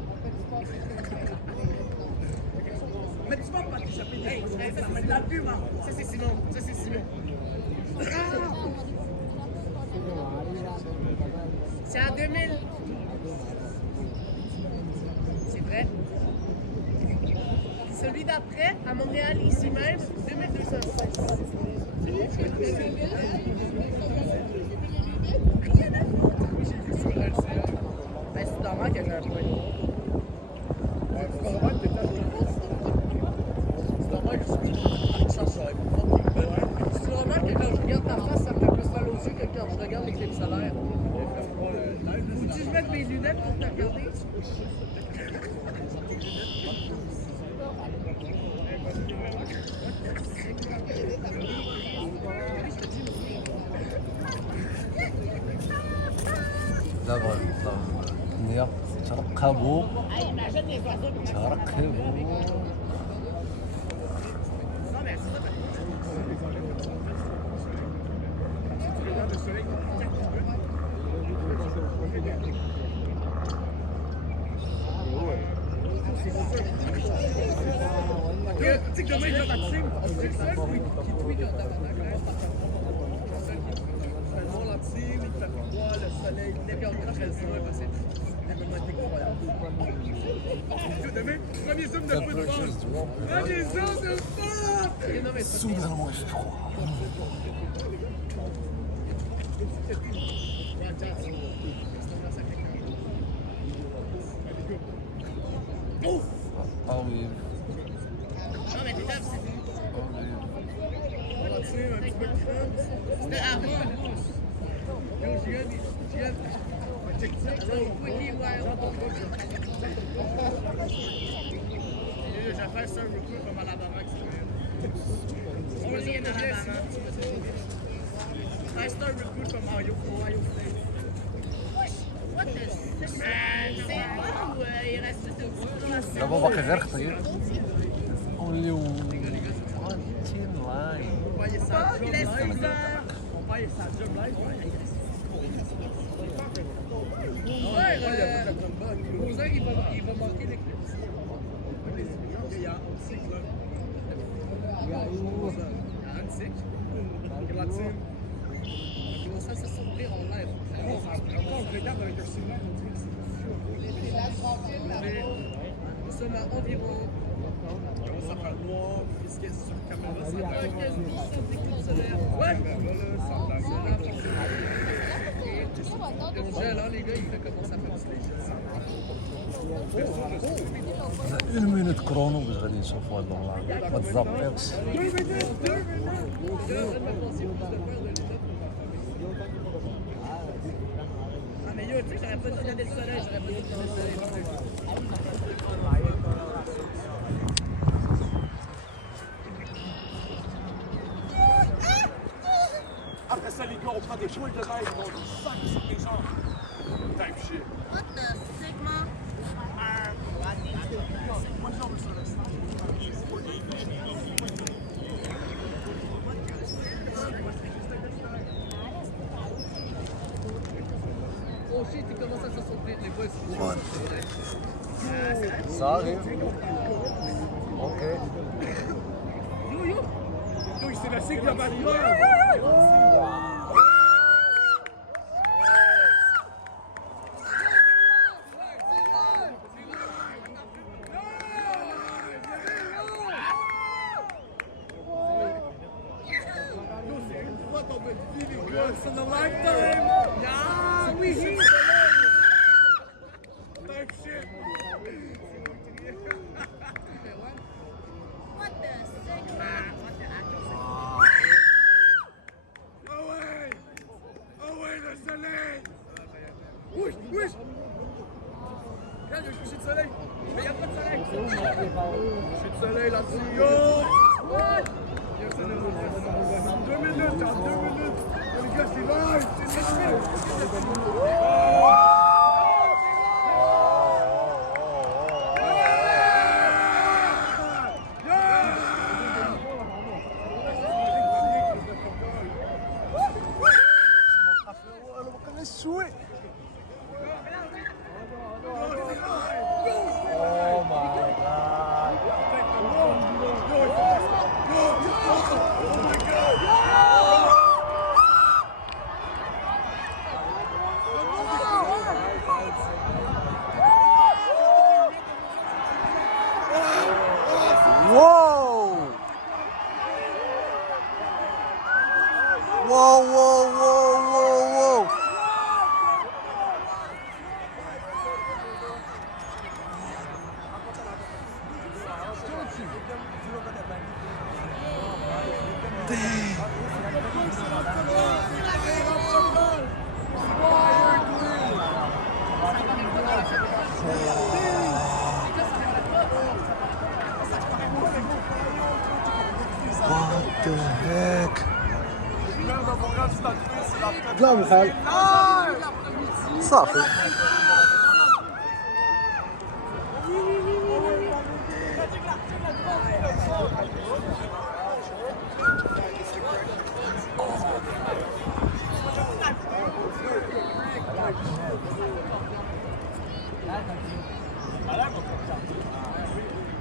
Mais tu vas pas t'échapper des prochains examens. La pub, ça, c'est Simon. Ça, c'est Simon. C'est en 2000. C'est vrai. Celui d'après, à Montréal, ici même, 2206. Ben, c'est normal que j'ai un point. C'est normal que t'as c'est normal que c'est normal que quand je regarde ta face, ça me fait plus mal aux yeux que quand je regarde l'éclipse solaire. Faut-tu que je mette mes lunettes pour te regarder? دابا الدنيا ترقبوا ترقبوا Tu sais que demain, il y a un signe. C'est le seul qui tweet en tabarnak. Le monde entier, il fait froid, le soleil, puis on crache le soleil, c'est l'événement incroyable. Demain, premier zoom de football. Premier zoom de foot! soudainement froid. Ah oui. Non, mais t'es là, c'est C'était avant. Yo, Gian. Alors, Quickie Wild. J'ai fait ça un recruit comme Alabama. Only in Alabama. I start recruit from Ohio State. What the? C'est bon ou il reste juste un petit peu dans la saison? Dat was wat gerecht hier. Only one team line. On paye sa job live. On paye sa job live. Rosa, il va manquer l'éclipse. Il y a Antique là. Il y a Antique. La team. Ils vont se s'ouvrir en live. On regarde avec un cellulaire, on dirait que c'est nous sommes à environ. Ça fait noir, puisque sur la caméra, ça va être d'éclipse solaire. Ouais! On gèle, hein, les gars, il fait comment ça fait les Een minuut chrono, we gaan niet zo voor dan lang. Wat is dat, Peps? Ah, mais yo, tu sais, j'aurais pas dû regarder le soleil, Après ça, les gars, on prend des boules de neige, on sac sur les gens. Type shit. What the Sigma? Oh shit, il commence à s'assombrir, les boys. Ça arrive. Ok. Yo, yo! Yo, il s'est laissé que la battement. Once in a lifetime! Yeah, we here! Type shit. What the Sigma? Oh ouais, le soleil. Oui! Regarde, il y a un coucher de soleil! Mais il n'y a pas de soleil! Coucher de soleil là-dessus! Yo! What? Yo, c'est le moment. 2 minutes, dans 2 minutes! Les gars, c'est live! C'est live! Oh my god. Whoa! Whoa, whoa, whoa, whoa, whoa! What the heck? لا بحال صافي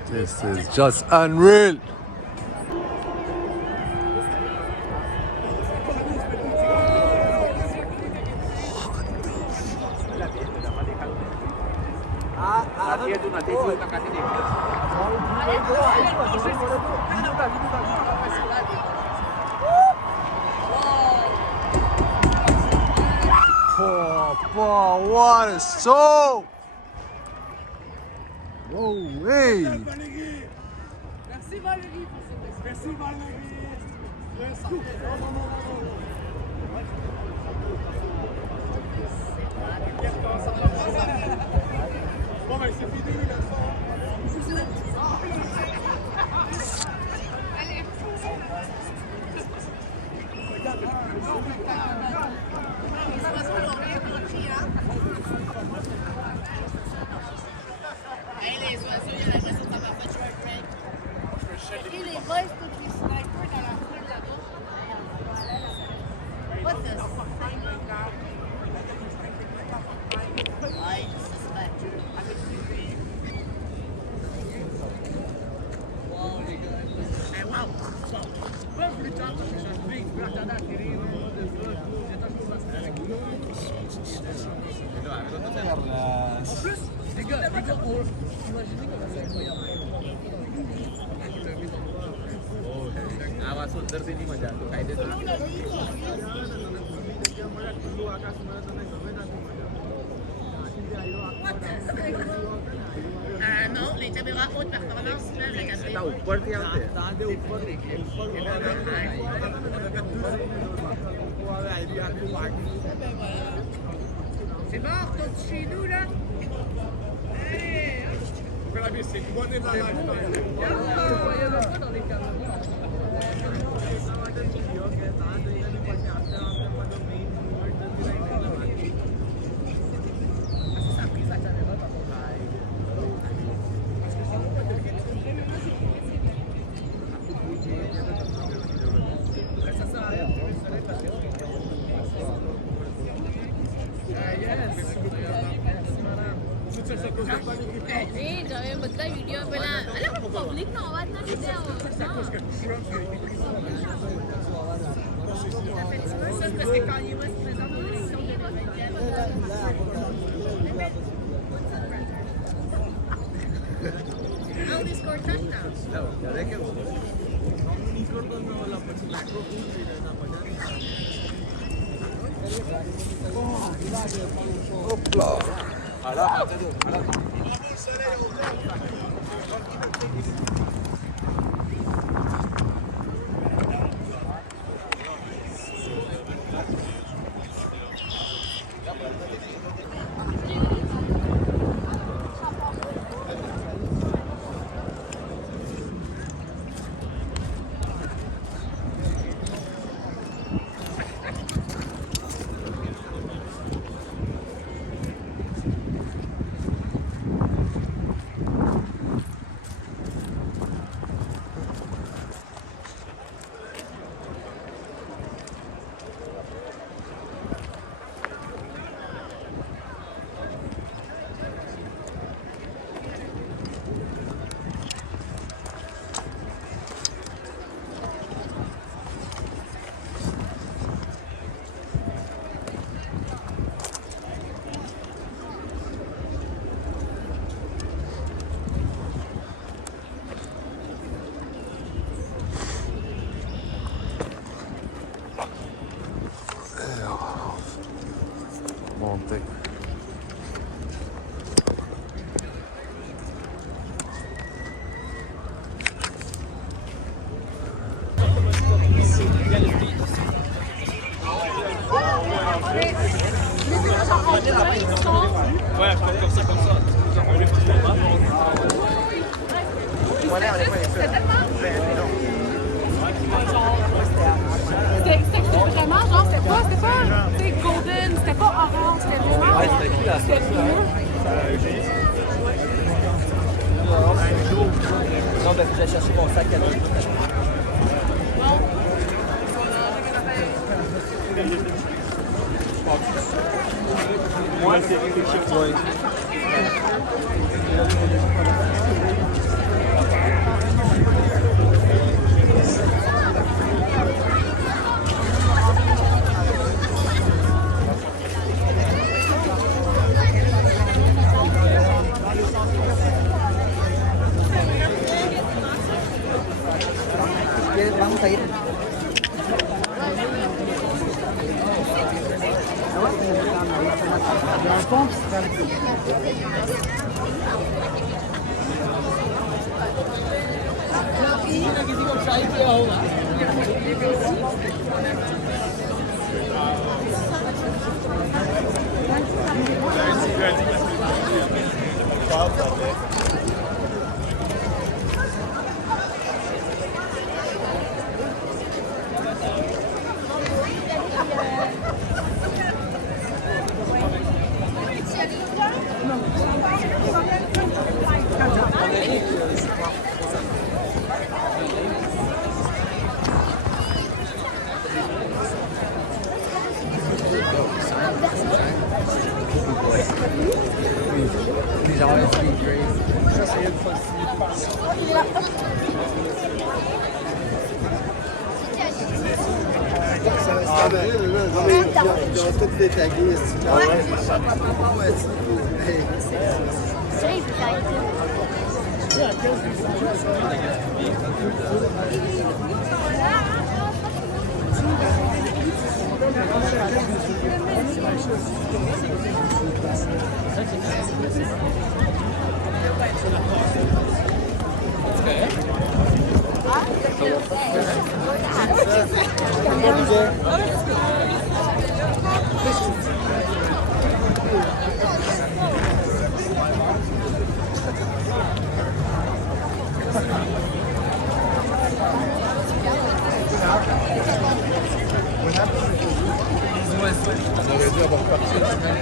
This is just unreal. Oh, what a show! Whoa, hey! Merci Valérie pour cette expérience. Merci Valérie! Bon, ben, c'est fini, là. Hey, les oiseaux, il y a l'impression que ça va pas jouer un break. Et les boys, tous les snipers dans la foule là-bas. What the I suspect. Wow, les gars. Hey, wow. Pas plus tard, parce que je peux attendre à tirer. En plus, les gars, imaginez comment c'est incroyable. आवाज सुंदर से नहीं मजा तो कायदे Non, les caméras haute performance peuvent le capter. ऊपर से आते हैं C'est bon, retourne chez nous, là. Allez, C'est une bonne évaluation. Jangan betul video pula. Alah, public nak awak nak video. ça, parce que quand US présente l'élection de 20e. How they score touchdowns? Monte. Ouais, comme ça, comme ça. On les fait toujours C'était vraiment genre, c'était pas golden, c'était pas orange, c'était vraiment. Ouais, c'était qui là? C'était bleu. Non, ben, j'ai cherché mon sac à dos. Moi, c'est quelque chose. Vamos a ir. Laurie. Les gens restent les Grace. Ça, c'est une fois-ci. Ils ont tous les tagués. On aurait dû avoir parti la semaine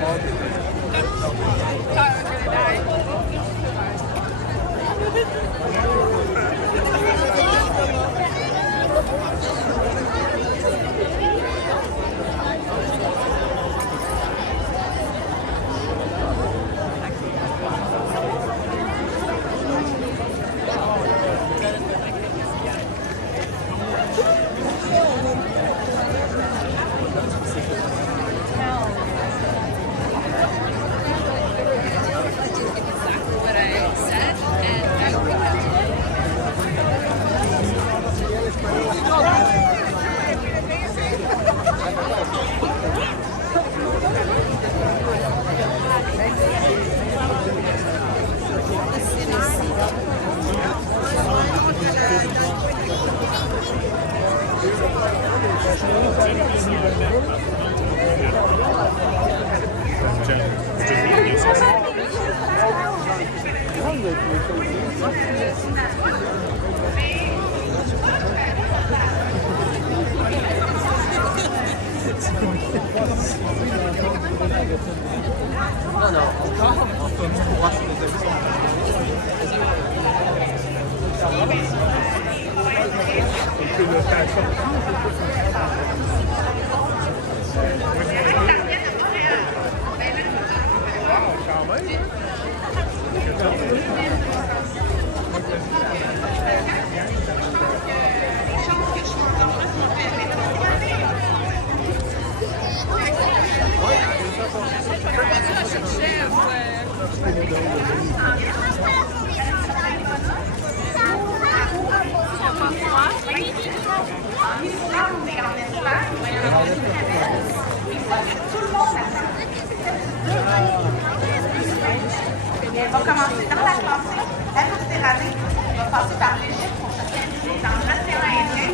Elle va commencer dans la classée, la Méditerranée, elle va passer par l'Égypte pour se terminer dans l'océan Indien.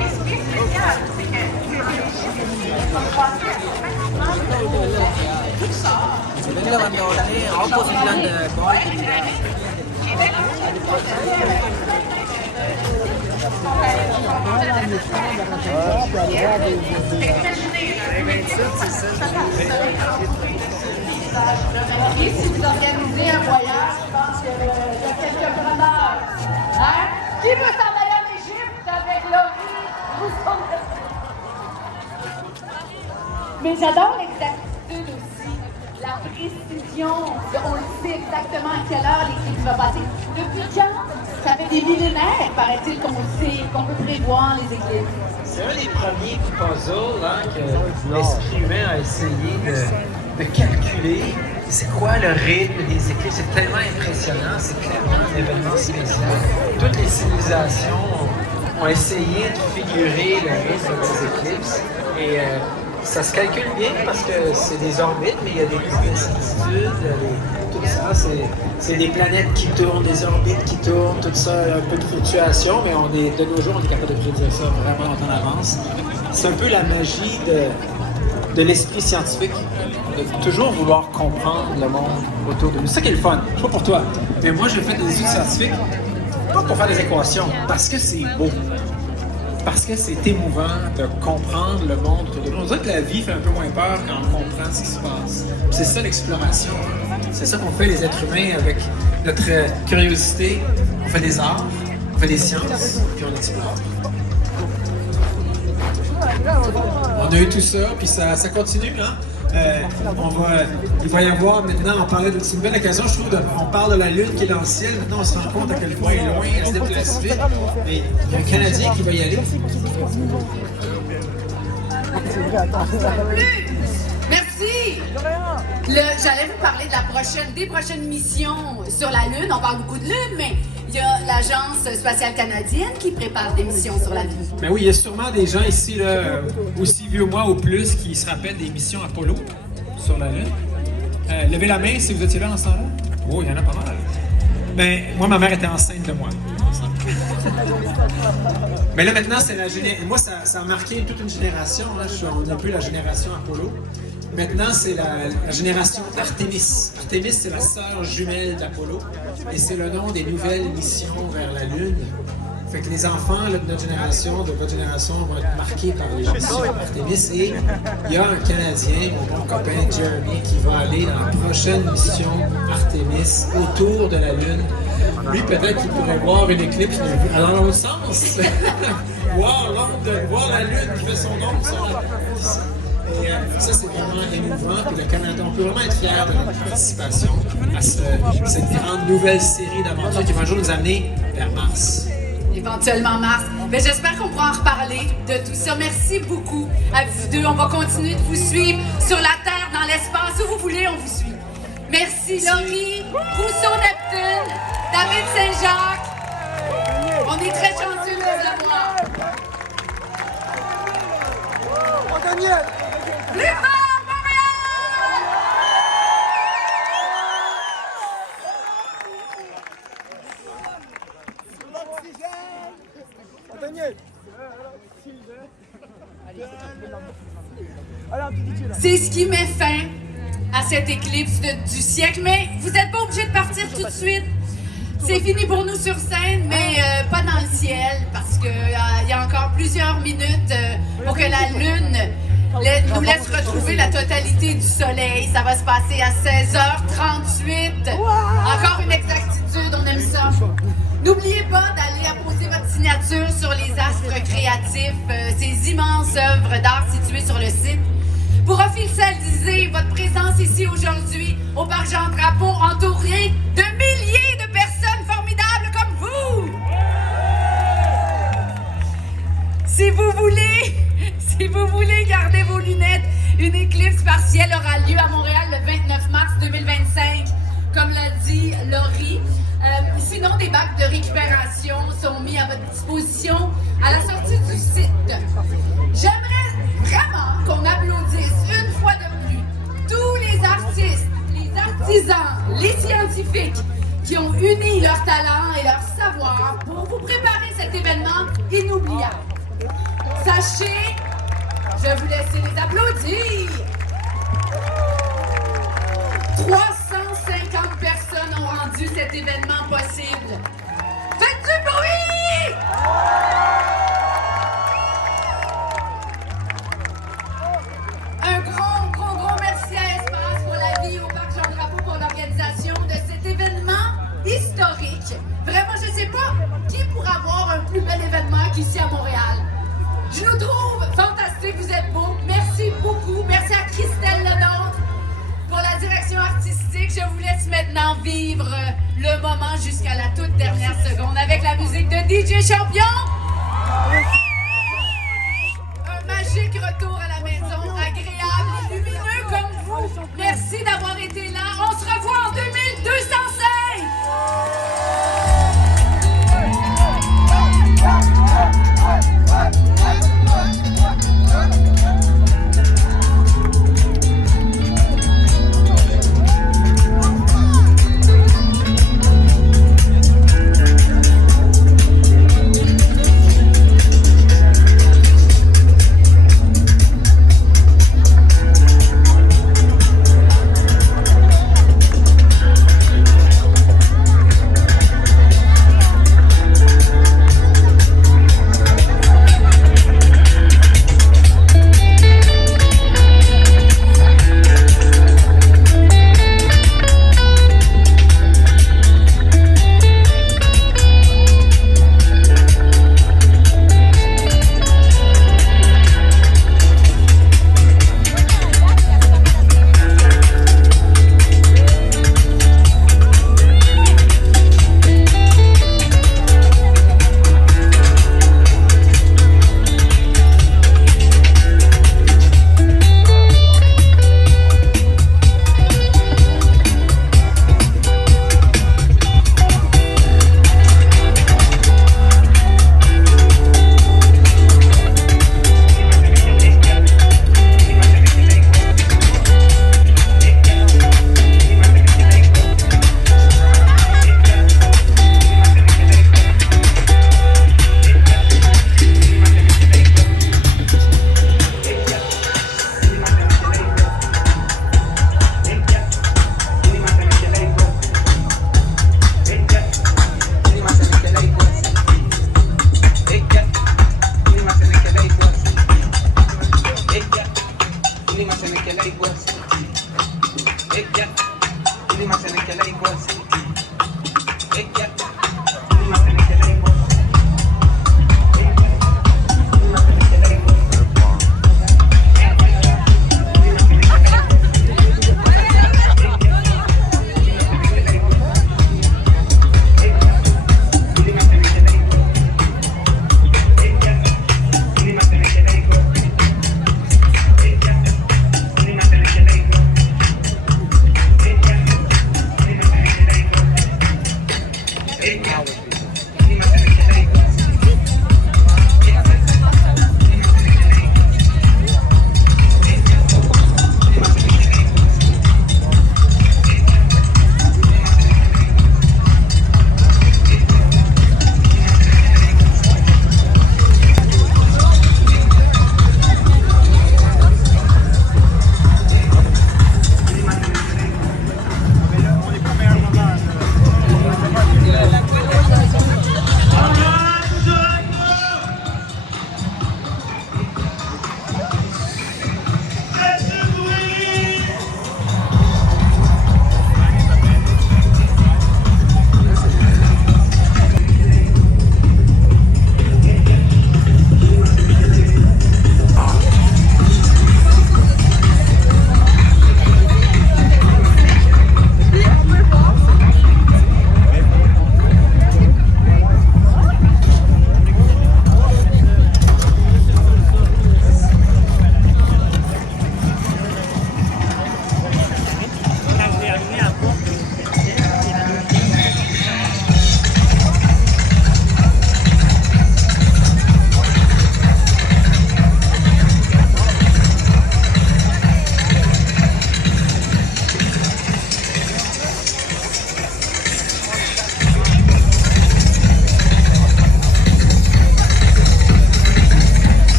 Et ce qui est spécial, c'est que l'Égypte va passer à 50 tout sort. Et si vous organisez un voyage, je pense qu'il y a quelques preneurs. Hein? Qui veut s'en aller en Égypte avec Laurie? Mais j'adore l'exactitude aussi, la précision. On le sait exactement à quelle heure l'équipe va passer. Depuis quand? Ça fait des millénaires, paraît-il, qu'on peut prévoir les équipes. C'est un des premiers puzzles que l'esprit humain a essayé de calculer. C'est quoi le rythme des éclipses? C'est tellement impressionnant, c'est clairement un événement spécial. Toutes les civilisations ont essayé de figurer le rythme des éclipses. Et Ça se calcule bien parce que c'est des orbites, mais il y a des vicissitudes, tout ça. C'est des planètes qui tournent, des orbites qui tournent, tout ça, un peu de fluctuation, mais de nos jours, on est capable de prédire ça vraiment longtemps en avance. C'est un peu la magie de l'esprit scientifique, de toujours vouloir comprendre le monde autour de nous. C'est ça qui est le fun. Je sais pas pour toi, mais moi, j'ai fait des études scientifiques, pas pour faire des équations, parce que c'est beau. Parce que c'est émouvant de comprendre le monde autour de nous. On dirait que la vie fait un peu moins peur quand on comprend ce qui se passe. C'est ça l'exploration. C'est ça qu'on fait les êtres humains avec notre curiosité. On fait des arts, on fait des sciences, puis on explore. On a eu tout ça, puis ça continue, hein? Il va y avoir maintenant, c'est une belle occasion, je trouve, on parle de la Lune qui est dans le ciel, maintenant on se rend compte à quel point elle est loin, elle se déplace vite, mais il y a un Canadien qui va y aller. Merci! J'allais vous parler de des prochaines missions sur la Lune. On parle beaucoup de Lune, mais il y a l'Agence spatiale canadienne qui prépare des missions sur la Lune. Ben oui, il y a sûrement des gens ici, là, aussi vieux que moi ou plus, qui se rappellent des missions Apollo sur la Lune. Levez la main si vous étiez là en ce temps-là. Oh, il y en a pas mal. Ben, moi, ma mère était enceinte de moi. Mais là, maintenant, c'est moi, ça a marqué toute une génération. Hein. On n'est plus la génération Apollo. Maintenant, c'est la génération Artemis. Artemis, c'est la sœur jumelle d'Apollo. Et c'est le nom des nouvelles missions vers la Lune. Fait que les enfants là, de notre génération, de votre génération, vont être marqués par les missions Artemis. Et il y a un Canadien, mon bon copain Jeremy, qui va aller dans la prochaine mission Artemis autour de la Lune. Lui, peut-être qu'il pourrait voir une éclipse dans l'autre sens. voir la Lune qui fait son ombre sur la Terre. Et ça, c'est vraiment émouvant. Puis le Canada, on peut vraiment être fiers de notre participation à cette grande nouvelle série d'aventures qui va un jour nous amener vers Mars. Éventuellement Mars. Mais j'espère qu'on pourra en reparler de tout ça. Merci beaucoup à vous deux. On va continuer de vous suivre sur la Terre, dans l'espace, où vous voulez, on vous suit. Merci Laurie, Rousseau-Neptune, David Saint-Jacques. On est très chanceux de vous avoir. On gagne! Plus fort, Montréal! On gagne! C'est ce qui met fin à cette éclipse du siècle, mais vous n'êtes pas obligés de partir tout de suite. C'est fini pour nous sur scène, mais pas dans le ciel, parce qu'il y a encore plusieurs minutes pour que la Lune nous laisse retrouver la totalité du Soleil. Ça va se passer à 16h38. Encore une exactitude, on aime ça. N'oubliez pas d'aller apposer votre signature sur les astres créatifs, ces immenses œuvres d'art situées sur le site. Pour officialiser votre présence ici aujourd'hui au Parc Jean-Drapeau, entouré de milliers de personnes formidables comme vous. Si vous voulez garder vos lunettes, une éclipse partielle aura lieu à Montréal le 29 mars 2025, comme l'a dit Laurie. Sinon, des bacs de récupération sont mis à votre disposition à la sortie du site. J'aimerais vraiment qu'on applaudisse une fois de plus tous les artistes, les artisans, les scientifiques qui ont uni leur talent et leur savoir pour vous préparer cet événement inoubliable. Sachez, je vais vous laisser les applaudir. 350 personnes ont rendu cet événement possible. Faites du bruit! Un gros merci à Espace pour la vie au Parc Jean-Drapeau pour l'organisation de cet événement historique. Vraiment, je ne sais pas qui pourra avoir un plus bel événement qu'ici à Montréal. Je nous trouve fantastique, vous êtes beaux. Merci beaucoup. Merci à Christelle Lenôtre pour la direction artistique. Je vous laisse maintenant vivre le moment jusqu'à la toute dernière seconde avec la musique de DJ Champion. Un magique retour à la maison, agréable et lumineux comme vous. Merci d'avoir été là. On se revoit en 2205.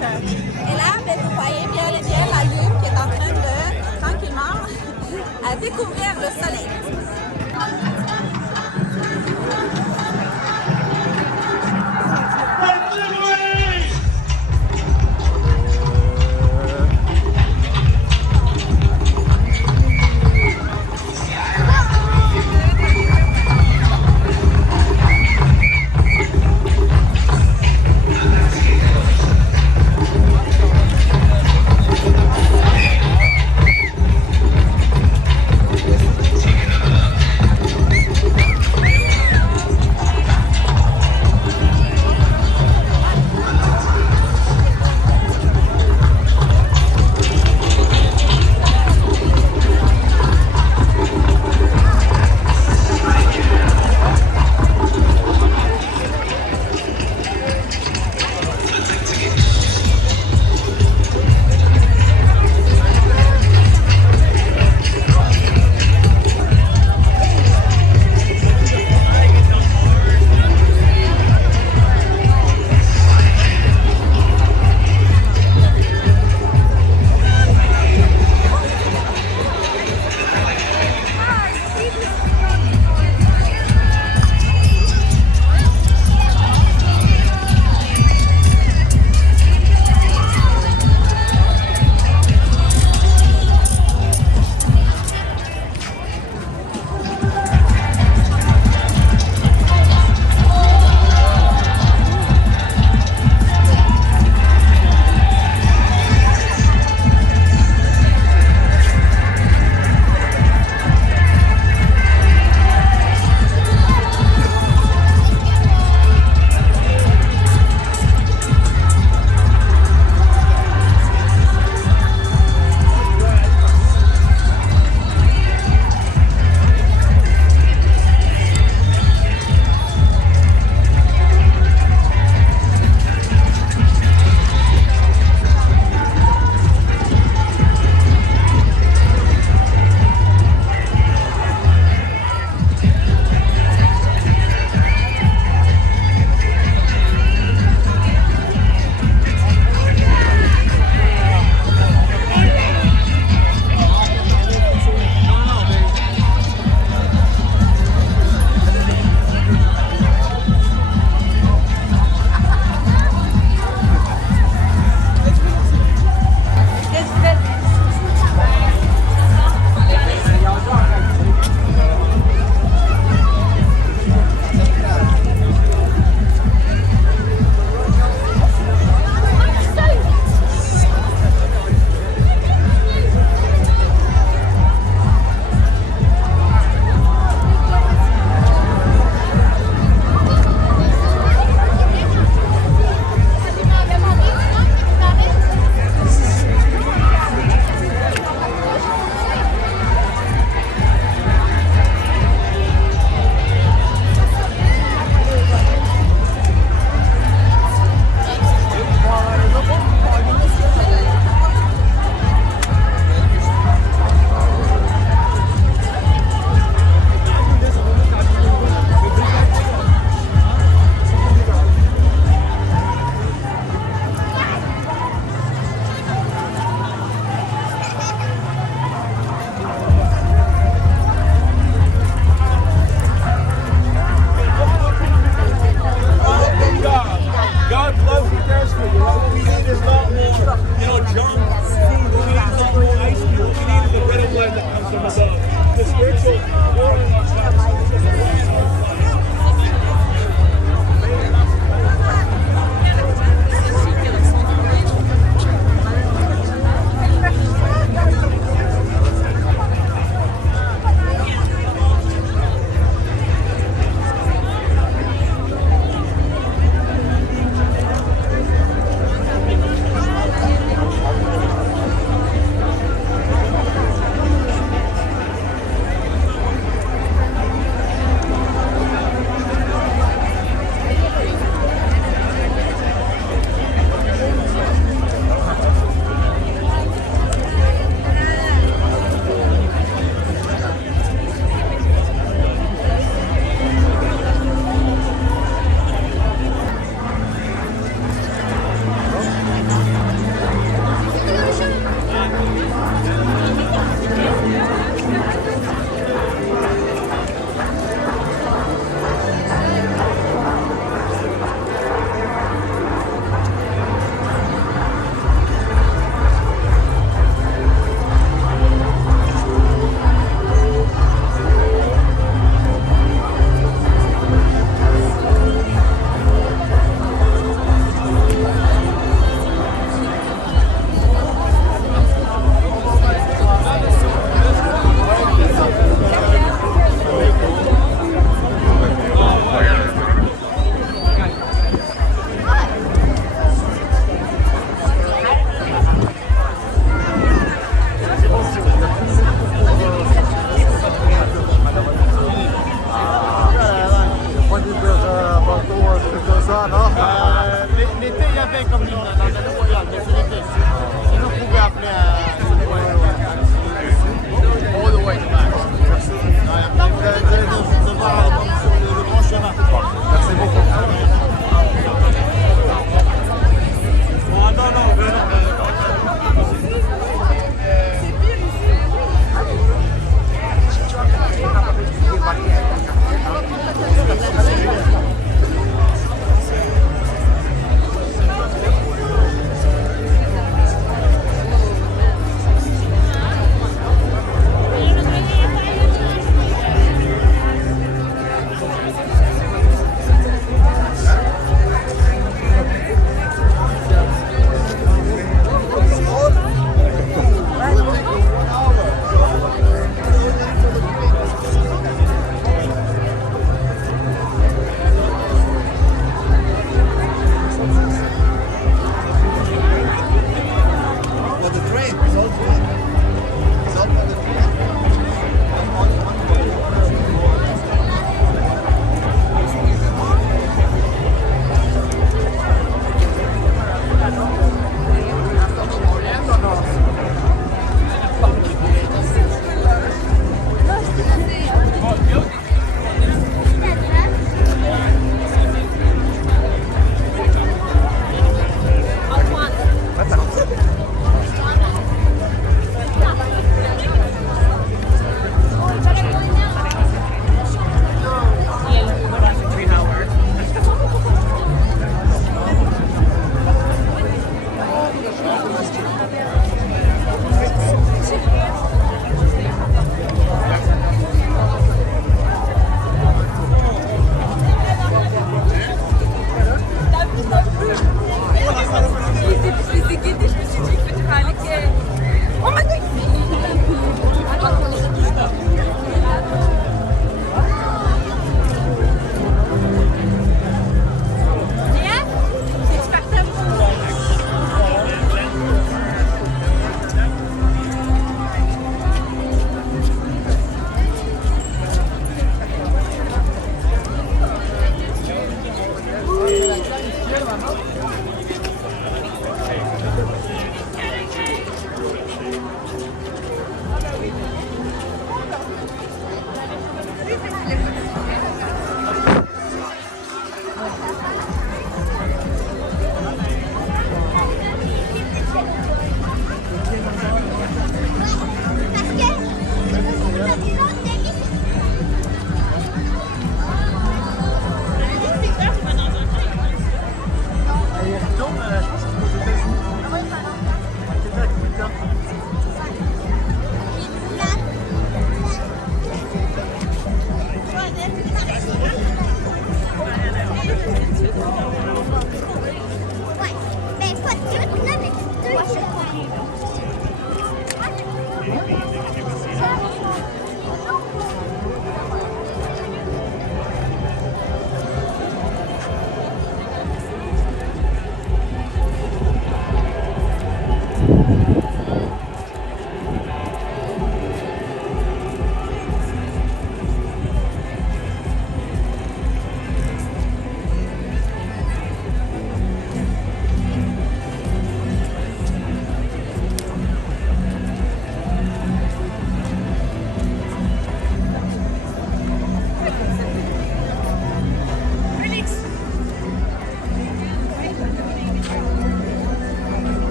Et là, vous voyez bien la lune qui est en train de, tranquillement, à découvrir le soleil. bien comme dans le royal, mais c'est l'été. Si vous pouvez appeler all the way to back. De voir sur le grand chemin. Merci beaucoup.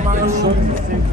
Merci.